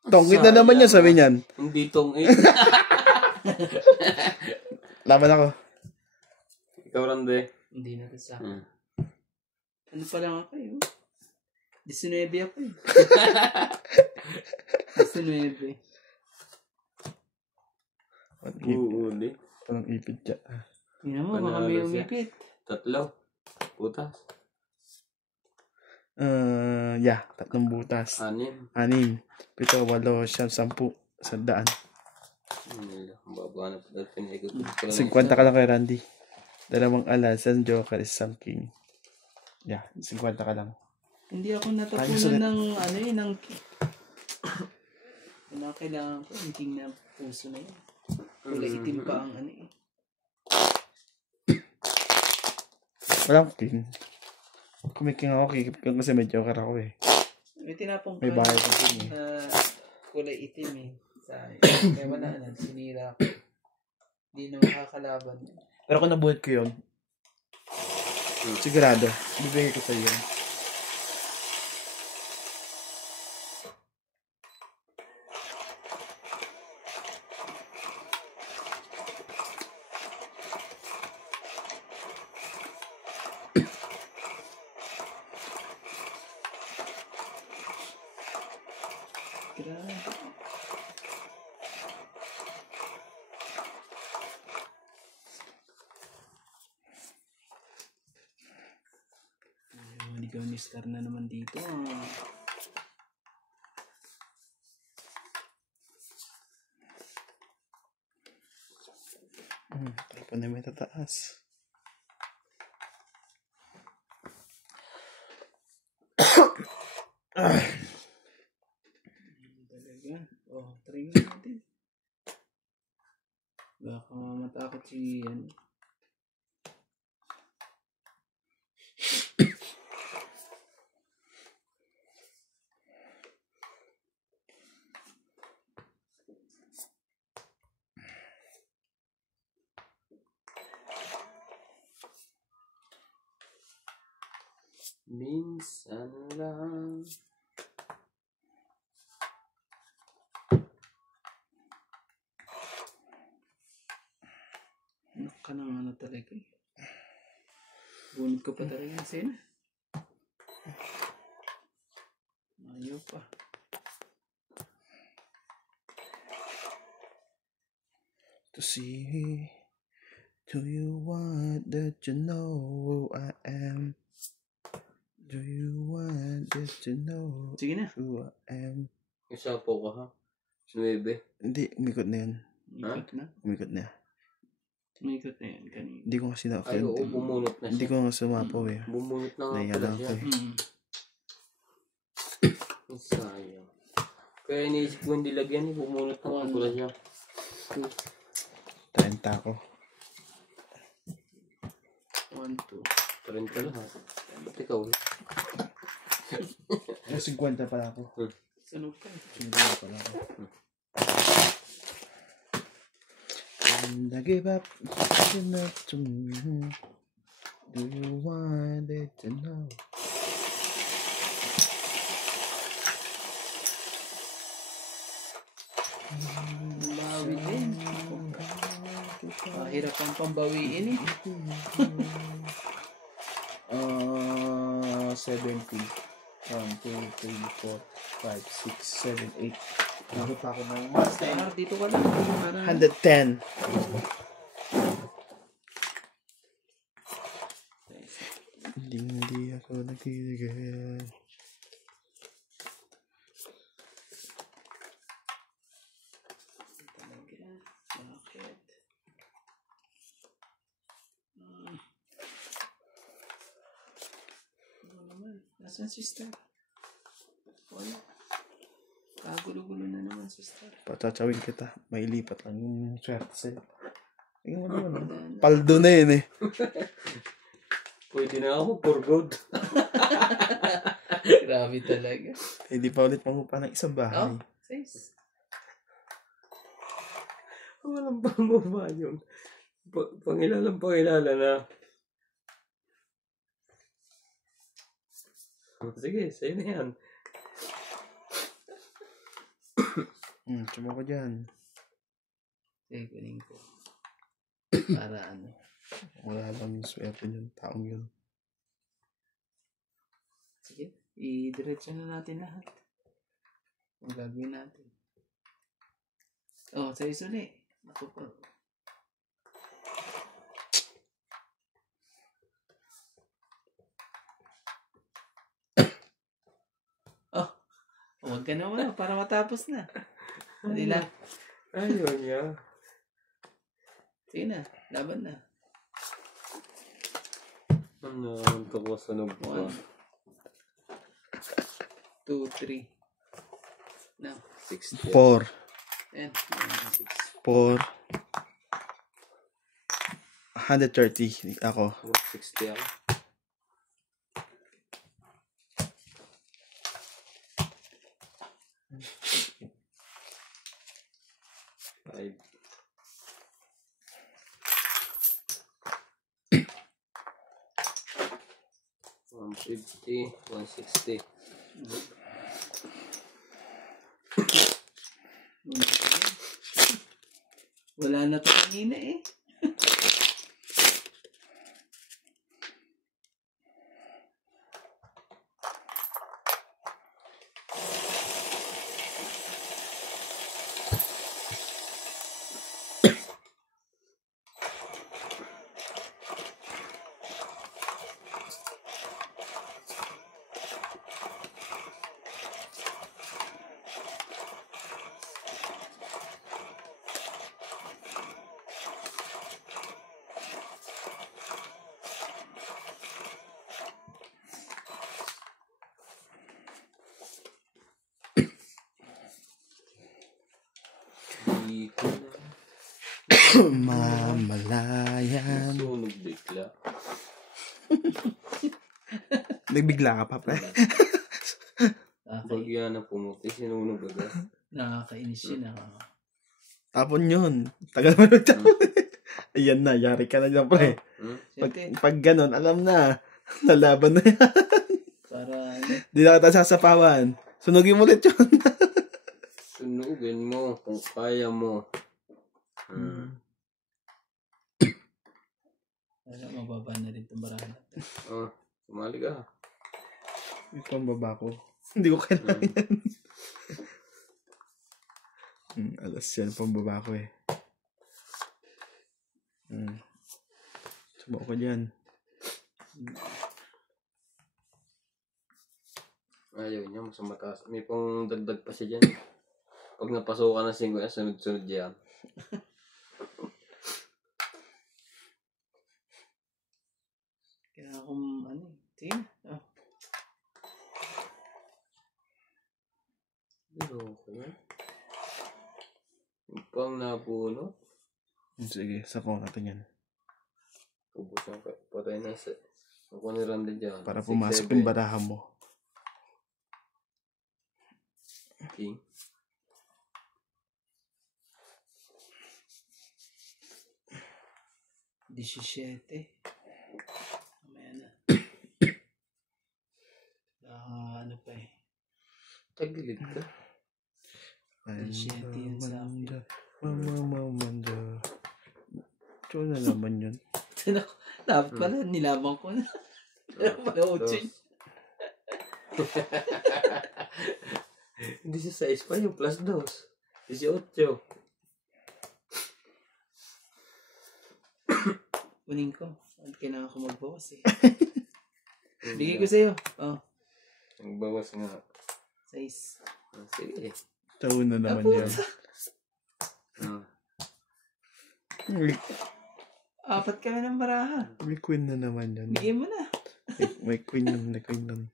Tongit na naman niya, sabi niyan. Hindi tongit. Laban ako. Ikaw, Rande. Hindi na rin sa akin. Ano pa lang ako eh. 19 ako eh. 19. Uuli. Parang ipit siya. Tingnan mo, baka may umipit. 3. Putas. Yeah, 3 butas. 6. 6, 7, 8, 9, 10. 100. Ang baba na po. Pinaikot ko. 50 ka lang kay Randy. 2 alas, 1 joker, 1 king. Yeah, 50 ka lang. Hindi ako Ayos natapunan ulit. ng ano eh, ng ano kailangan ko, yung king na puso na yun. Kulay itim pa ang ano eh. Walang king. Kung may king ako, kikip ko kasi may joker ako eh. May tinapong May bahay ng king eh. na kulay itim eh. Sayang. Kaya wala na, sinira ko. Hindi na makakalaban. Pero kung nabuhat ko yun, sigurado, bibigay ko sa iyo. Grabe. Hindi ka mister na naman dito. Tapo na may tataas. Talaga. Oh, try natin. Baka matakot si ano. Minsan lang. Anak ka ng ano talaga eh. Bunot ko pa talaga yung sena. Ayaw pa. To see, do you want that you know who I am? Do you want that you know Sige na. who I am? Isa po ka ha. 9. Hindi, umikot na yun. Umikot na. Umikot na. Umikot na yan kanina. Hindi ko kasi Ay, na-offend. oo, bumunot na Hindi siya. ko nga sumapaw eh. Bumunot na nga Nahiya pala lang siya. ako eh. Hmm. Ang sayang. Kaya iniisip ko hindi lagyan. Bumunot na ako lang siya. 30 ako. 1, 2. 30 lang ha. Ba't ikaw? 50 pala ako. Sunog ka. 50 pala ako. And I give up. Enough to me. Do you want it to know? Bawi din. Mahirap ang pambawiin eh. 70. 1, 2, 3, 4, 5, 6, 7, 8. Nakot pa ako ng Star, dito ka lang. Para 110. Hindi ako nagtitigil. talaga. Bakit? Ano naman? Nasaan si Star? Wala. Kagulo-gulo na naman si Star. Patsawin kita. May lipat lang yung swerte sa'yo. Tingnan mo naman. Paldo na yun eh. Pwede na ako for good. Grabe talaga. Hindi pa ulit mangupa ng isang bahay. Oh, sis. Walang pamaba yun. Pangilala na. Sige, sa'yo na yan. Tsuma ko dyan. Sige, kunin ko. Para ano. Wala lang yung swerte yung taong yun. Sige, i-diretso na natin lahat. Ang gagawin natin. Oh, sa isuli. Ako po. Oh, huwag ka naman para matapos na. Hindi lang. Ayun niya. Sige na, laban na. Ano, ito ko sunog ko. 1, 2, 3. Now, 60. 4. 10, 4. 130 ako. 60 ako. Five. $150, $160. Wala na to kanina eh. Di ko na. Mamalayan. Sunog bigla. Nagbigla ka pa, pre. Bagya na pumuti, sinunog agad. Nakakainis yun. Tapon yun. Tagal mo nung tapon. Ayan na, yari ka na dyan, pre. Siyempre, Pag ganun, alam na. Nalaban na yan. para Di na kita sasapawan. Sunugin mo ulit yun. Sunugin mo kung kaya mo. para mababa na rin itong barahan natin. Sumali ka. Yung pambaba ko. Hindi ko kailangan yan. Alas yan, pambaba ko eh. Subo ko dyan. Ayaw niya, mas mataas. May pang dagdag pa siya dyan. Pag napasukan ng 5, sunod-sunod yan. Kaya kung ano, sige na. Okay na. Yung pang napuno. Sige, sapaw natin yan. Ubus ang patay na sa... Ako ni Randy dyan. Para 6, pumasok 7. yung baraha mo. King. Disisyete. Mamaya na. Ano pa eh. Tagilid ka. Disisyete yun sa akin. Mamamamanda. Ito na naman yun. Dapat pala, nilabang ko na. Pala 8 yun. Hindi siya 6 pa yung plus 2. 18. Kunin ko. Kailangan ko magbawas eh. Bigay ko sa'yo. Oh, Nagbawas nga. 6. Sige. Ito na naman yan. Apat ka na ng baraha. May queen na naman yan. Bigay mo na. May queen nun, may queen nun.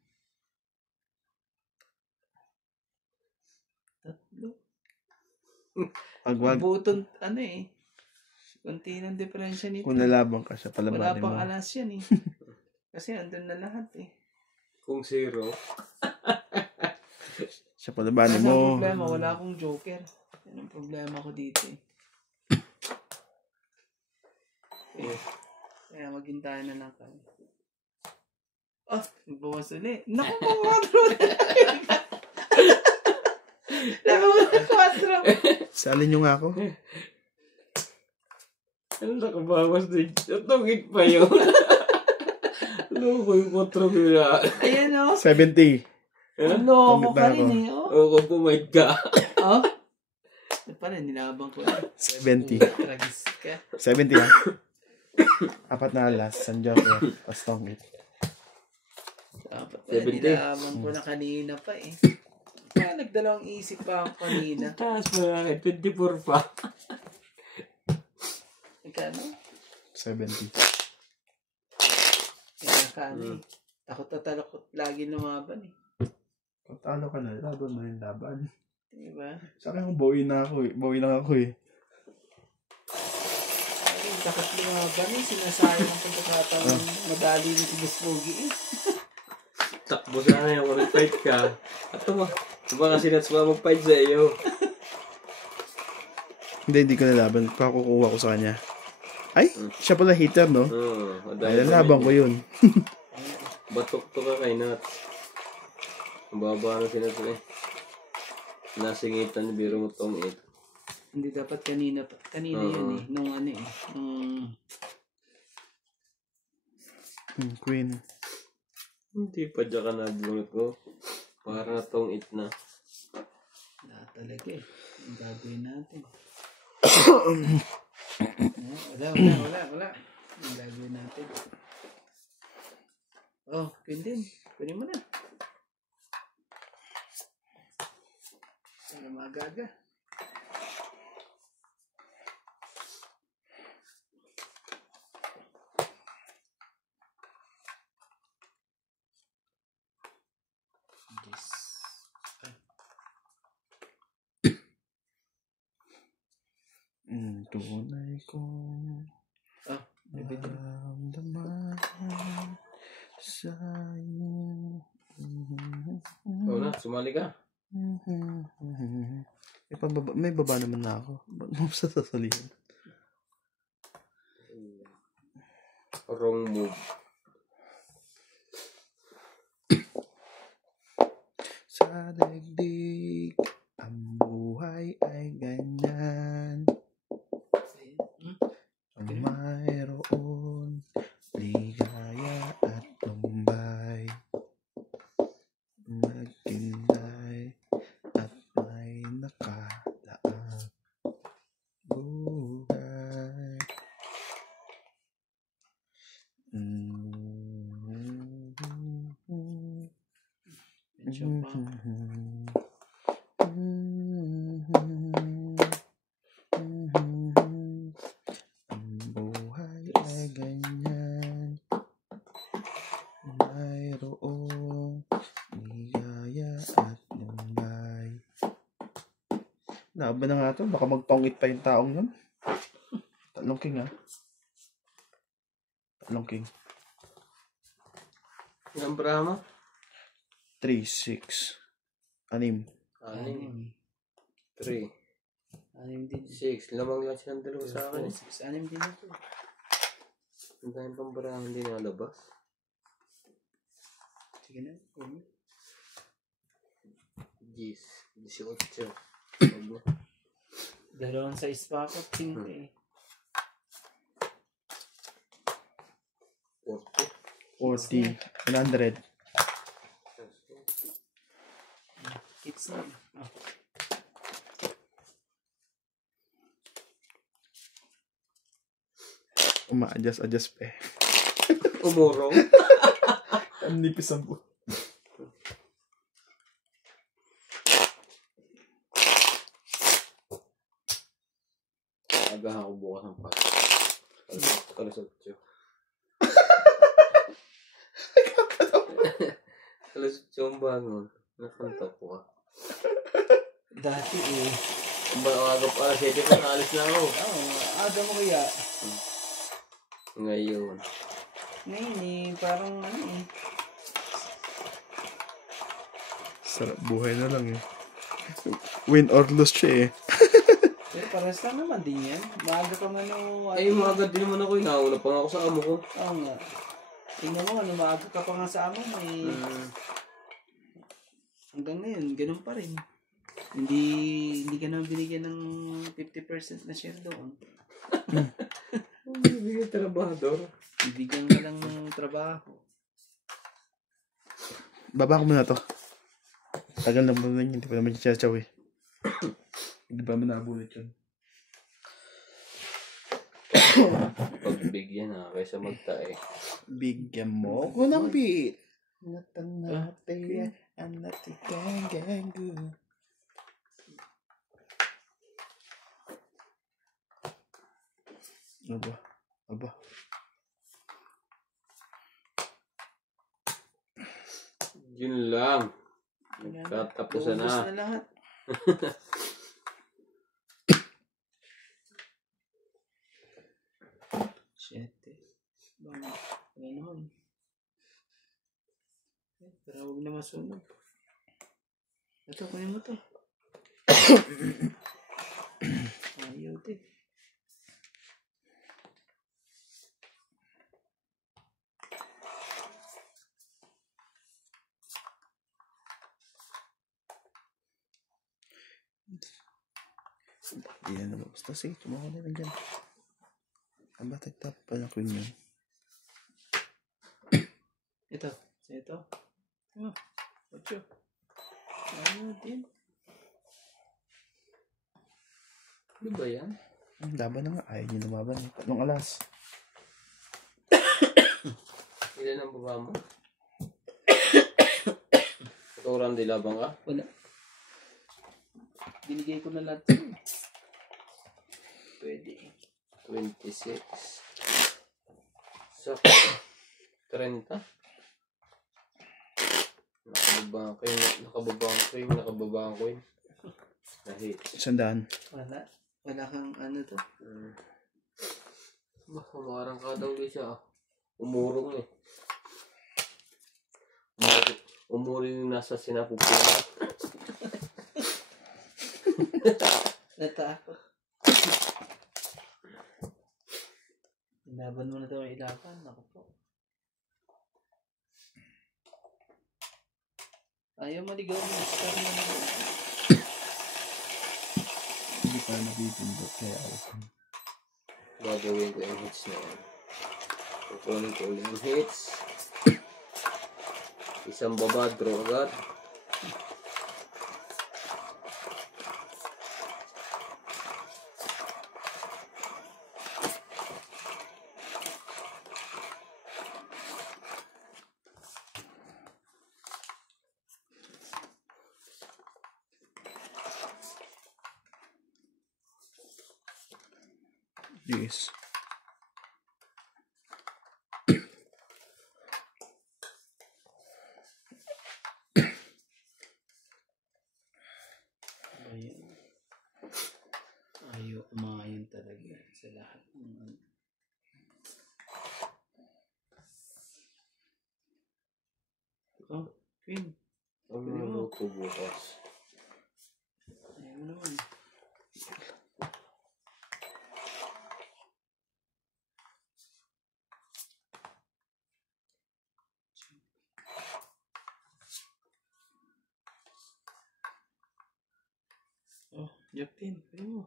Tatlo. Pag wag, Buton, ano eh. Kunti ng diferensya nito. kung nalaban ka siya, Wala palabanin mo. pang alas yan eh. Kasi andun na lahat eh. Kung 0. Siya palabanin Kasi ang mo. problema, wala akong joker. Yan ang problema ko dito eh. Kaya maghintay na lang kami. Oh, nagbawas ulit. Naku, mga 4. Naku, 4. Salin nyo nga ako. Ano nakabawas din? Natungit pa yun. Loko yung 4 bila. Ayan o. 70. Loko Tungit ka na rin ako. eh. Oh. O kung pumayad ka. Oh. Ito pala, nilabang ko. 70. Tragis ka. 70 ha. Apat na alas. San Joker. Pastongit. Dapat pala, 70. nilabang ko na kanina pa eh. Kaya nagdalawang isip pa ako kanina. Taas pa nga. 24 pa. Ikano? 70. Kaya kano eh. Takot na talakot lagi lumaban eh. Kung talo ka na, laban mo yung laban. Diba? Sa akin, bawi na ako eh. Bawi lang ako eh. Ay, takot lumaban eh. Sinasayang ang pagkakataon madali ni si Miss Pogi eh. Takbo sana yung mag-fight ka. At ito baka sinats pa mag-fight sa iyo. Hindi ko nalaban. Pakukuha ko sa kanya. Ay, siya pala hater, no? Oo. Ay, nalaban ko yun. Batok to ka kay Nats. Ang baba na sinats eh. Nasingitan ni Biro mo tong 8. Hindi dapat kanina pa. Kanina yun eh. Nung ano eh. Queen. Hindi pa dyan ka nabunot ko. Para na tong 8 na. Wala talaga eh. Ang gagawin natin. Wala. Ang gagawin natin. Oh, Queen mo na. Para magaga. Yes. Tunay kong maramdaman sa iyo. Oo na, sumali ka. May baba naman na ako. Ba't mo sasalihan? Wrong move. Sa daigdig, ang buhay ay ganyan. Mayroon ligaya at tumbay, magtinday at may nakalaang buhay. Medyo pa. Ang buhay ay ganyan. Mayroong ligaya at lumbay. Laban na nga to. Baka magpangit pa yung taong yun. Tatlong king ha. Tatlong king. Ilang Brahma? 3, 6. 6. 6. 3. 6 din. 6. Lamang lang silang dalawa sa akin. 6, 6 din ito. Ang dahil pang Brahma hindi nalabas. Sige na. 10. 18. Dalawang size pa ako. 5 eh. 40. 40. 100. Kids na. Oh. Adjust pa eh. Umurong. Ang nipis ang po. Agahan ko bukas ng pat. Kalusot siya. Kalusot siya ang bangon. Nakanta po ka. Dati eh. Aga pa alas 7 pa naalis na ako. Aga mo kaya. Ngayon. Ngayon eh. Parang ano eh. Sarap buhay na lang eh. Win or lose siya eh. Pero pares lang naman din yan. Maaga ka man o... Ay, umaga din naman ako. Nauna pa nga ako sa amo ko. Oo nga. Tingnan mo, maaga ka pa nga sa amo mo eh. Hanggang ngayon, ganun pa rin. Hindi ka naman binigyan ng 50% na share doon. Bibigyan trabahador. Bibigyan ka lang ng trabaho. Baba ko muna to. Tagal na mo na yun. Hindi pa naman chichaw eh. Hindi pa naman nabulit yun. Pagbigyan na kaysa magtae. Bigyan mo ko ng beat. Natanate ang natigang ganggo. Aba. Yun lang. Nagkatapusan Ubus na. na lahat. Siyete. Ganoon. Pero huwag na masunog. Ito, kunin mo to. Ayaw din. Hindi na naman. Basta sige, tumawa na lang dyan. Ang batag tap pa na queen yun. Ito. Ito. Oh, 8. Ayaw din. Ano ba yan? Laban na nga. Ayaw niyo lumaban eh. 3 alas. Ilan ang baba mo? Turan di labang ka? Wala. Binigay ko na lahat sa'yo. Pwede. 26. So, 30. Nakababang ko yun. Nahit. 100. Wala. Wala kang ano to. Kumarang ka daw din siya. Umurong eh. Umuring yung nasa sinapupunan. Natakot. Laban mo na daw ang ilaban. Ako po. Ayaw maligaw mo. Start mo na. Hindi pa nabibindot kaya open. Gagawin ko yung hits na yan. Kukunin ko ulit yung hits. Isang baba, draw agad. Yes. Ayan. yun talaga sa lahat ng ano. Oh, Queen. Ang luto bukas. Ayaw mo naman. Oh, Japin, pwede mo.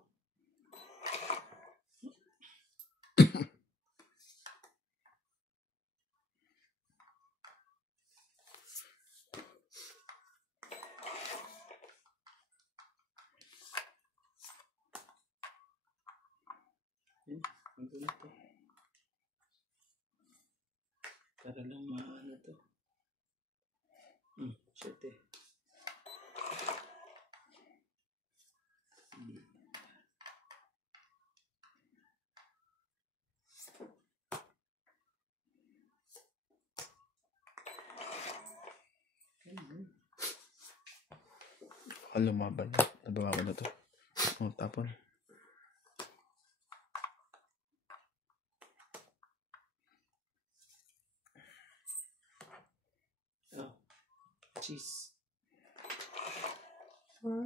Ang gulo to. Para lang maano to. Shit eh. Lumaban. Nagawa ko na to. Oh, tapon. Oh, cheese. Para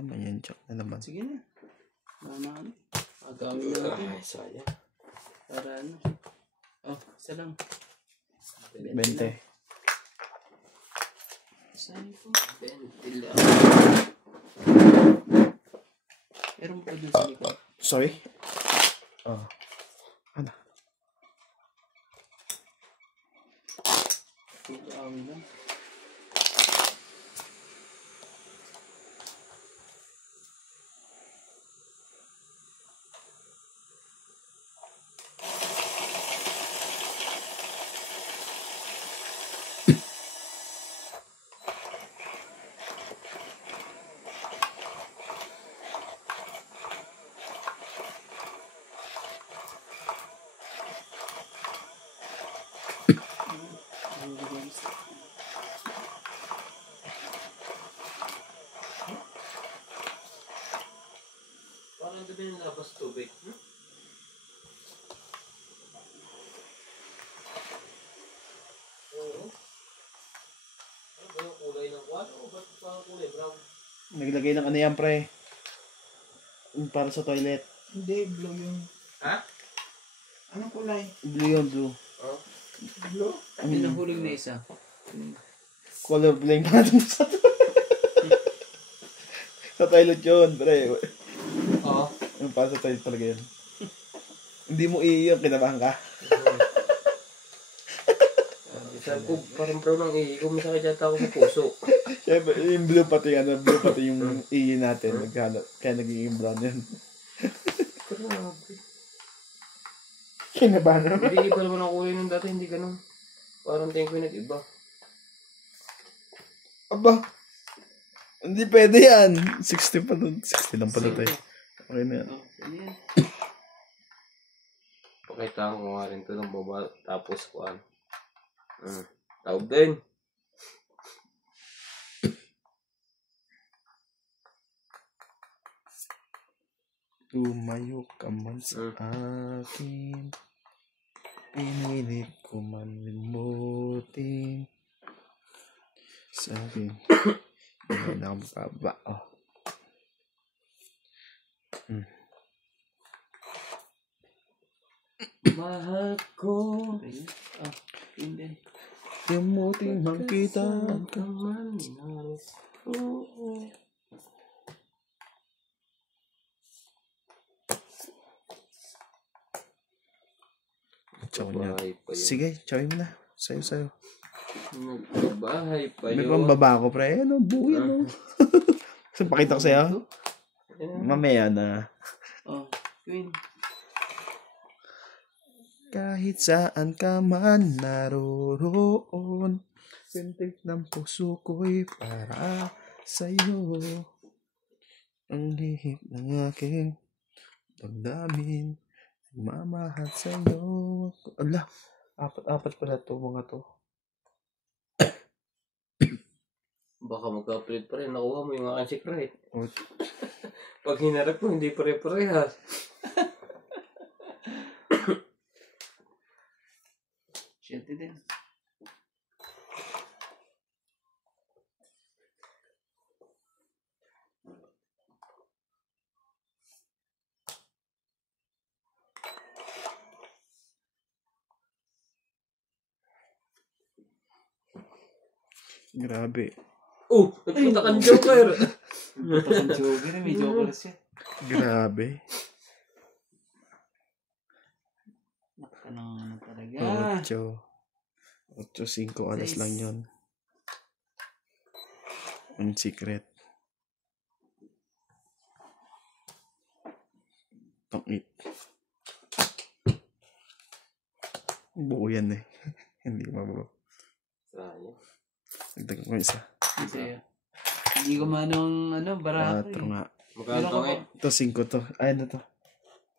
naman yan, Chuck na naman. Sige na. Mama ano. Agawin natin. Ay, sayang. Para ano. Oh, isa lang. 20. Saan ko? 20 lang. Meron pa dun sa likod. Sorry? Oh. Ano? Agawin lang. Parang gabi ng labas tubig. Oo. Ano ba yung kulay ng kwan? O ba't parang kulay brown? Naglagay ng ano yan, pre. Yung para sa toilet. Hindi, blue yung... Ha? Anong kulay? Blue yun, blue. Oh. Blue? Yun ang huling na isa. Color blind pa natin sa sa toilet yun, pre. Oo. Yung para sa toilet talaga yun. Hindi mo iiyak, kinabahan ka. Sabi ko, parang brown ang ihi ko. Masakit yata ako sa puso. Siyempre, yung blue pati yung iiyak natin. Naghanap, kaya nagiging brown yun. Grabe. Kinabahan naman. Hindi iba naman ang kulay nung dati. Hindi ganun. Parang tingin ko yung nag-iba. Aba, hindi pwede yan. 60 pa dun. 60 lang pala tayo. Okay na yan. Oh, ano yan? Pakita ko nga rin ito ng baba. Tapos kuhan. Taob din. Tumayo ka man sa akin. Pinilit ko man limutin. Sabi, hindi na ako mababa. Oh. Mahal ko. Pwede. Oh, yun din. Limutin magkita ka. man narito. Chow niya. Bahay pa yun. Sige, chawin mo na. Sayo. Nagbabahay pa May yun. pambaba ko, pre. Ano, buhay, no? So, pakita ko sa'yo. Mamaya na. Oh, Queen. Kahit saan ka man naroroon, pintig ng puso ko'y para sa'yo. Ang lihip ng aking damdamin, nagmamahal sa'yo. Ala, apat pala to mga to. Baka magka-upload pa rin. Nakuha mo yung aking secret. Oh, Pag hinarap mo, hindi pare-parehas. Siyete din. grabe. Oh! Nagpunta kang Joker! Ito ang joker. May joker siya. Grabe. Naka ng ano talaga. 8. 8-5 alas lang yun. Ang secret. Pang-8. Buo yan eh. Hindi mabuo. Sayang. Nagdagan ko isa. Kasi, hindi ko manong ano, barato 4 eh. nga. Magkano to ngayon? Ito 5 to. Ay, ano to?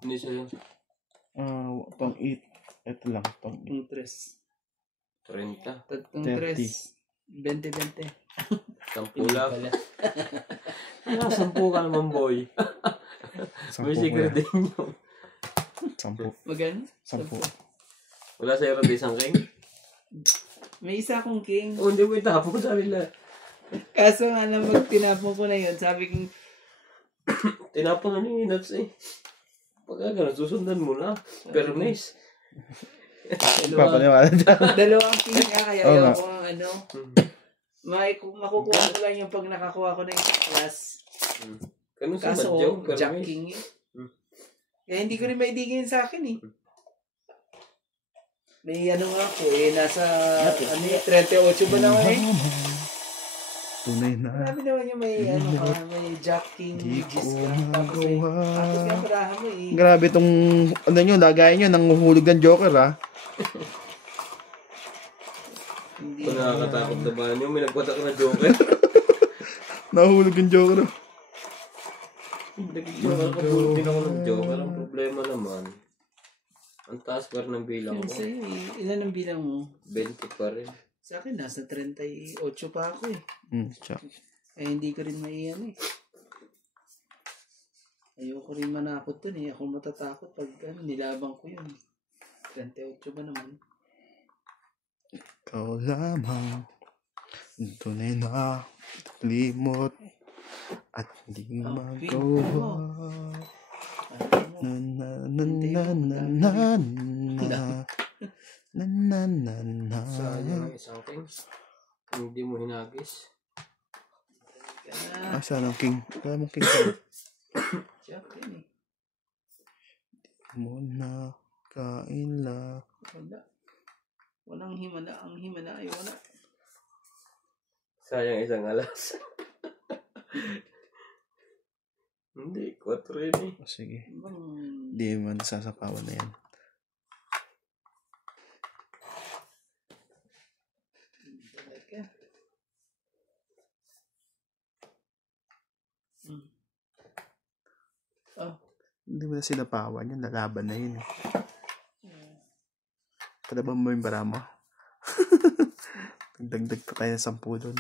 Hindi sa'yo. Pang-8. Ito lang. Pang-8. Yung tres. 30. Tatlong 30. tres. 20-20. 10 lang. Ah, 10 ka naman, boy. 10 May secret din yun. 10. Magano? 10. Wala sa'yo rin isang king? May isa akong king. Oh, hindi mo itapon sa nila. Kaso nga lang tinapon ko na yun. Sabi kong, Tinapon na ni Nuts eh. Pagka gano'n, susundan mo na. Permis. Papaniwala dyan. dalawang king nga kaya Oo ayaw nga. ko ang ano. Makukuha ko lang yung pag nakakuha ko na yung class. Ganun sa Kaso Madjaw, Jack permis. King eh. Kaya hindi ko rin maidigin sa akin eh. May ano nga ako eh, nasa 38 ba naman eh? Tunay na. Marami naman yung may ano ka, may Jack King, Di Gis ko ka. Tapos nga magawa. parahan mo eh. Grabe tong, ano nyo, lagayan nyo, nanguhulog ng Joker, ha? Hindi. Kung nakakatakot na ba nyo, may nagpatak na Joker. Nahulog yung Joker. Nag-Joker ka, bulog din ako ng Joker. Ang problema naman, ang taas pa rin ng bilang Yun ko. sa'yo eh. Ilan ang bilang mo? 20 pa rin. Sa akin, nasa 38 pa ako eh. Check. Eh, hindi ko rin maiyan eh. Ayoko rin manakot dun eh. Ako matatakot pag ano, nilabang ko yun. 38 ba naman? Ikaw lamang, tunay na limot at hindi magawa. Na na na na na na na na na na. Sayang ang isang king. Hindi mo hinagis. Saan ang king? Wala mong king sa'yo. Jack din eh. Mo na kaila. Wala. Walang himala. Ang himala ay wala. Sayang isang alas. Hindi, 4 rin eh. Sige. Bang... Di man sasapawan na yan. Talaga. Oh. Hindi mo na sinapawan yun. Lalaban na yun eh. Kalaban mo yung bara mo. Dagdag pa tayo ng 10 doon.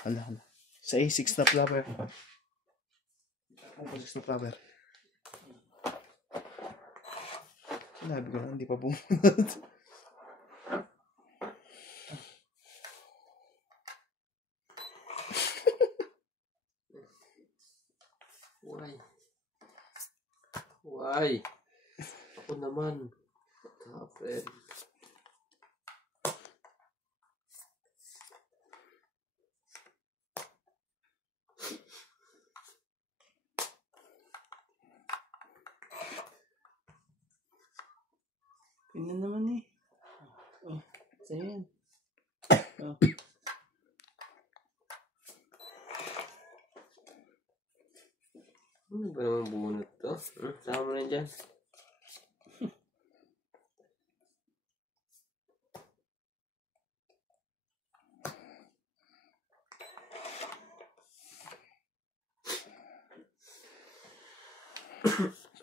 Ala. Sa A6 na flower. Ako 6 na flower. Sinabi ko na, hindi pa pumunod. Why? Why? Ako naman. What happened? Tingnan naman eh. Oh. Sa'yo yan. Oh. Ano ba naman bunot to? Sama mo na dyan.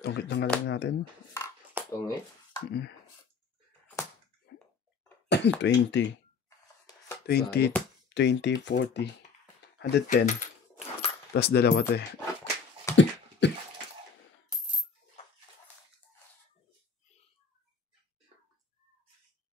Tungkit na nga lang natin. Tungit? 20. 20, 20, 40. 110. Plus dalawa to eh.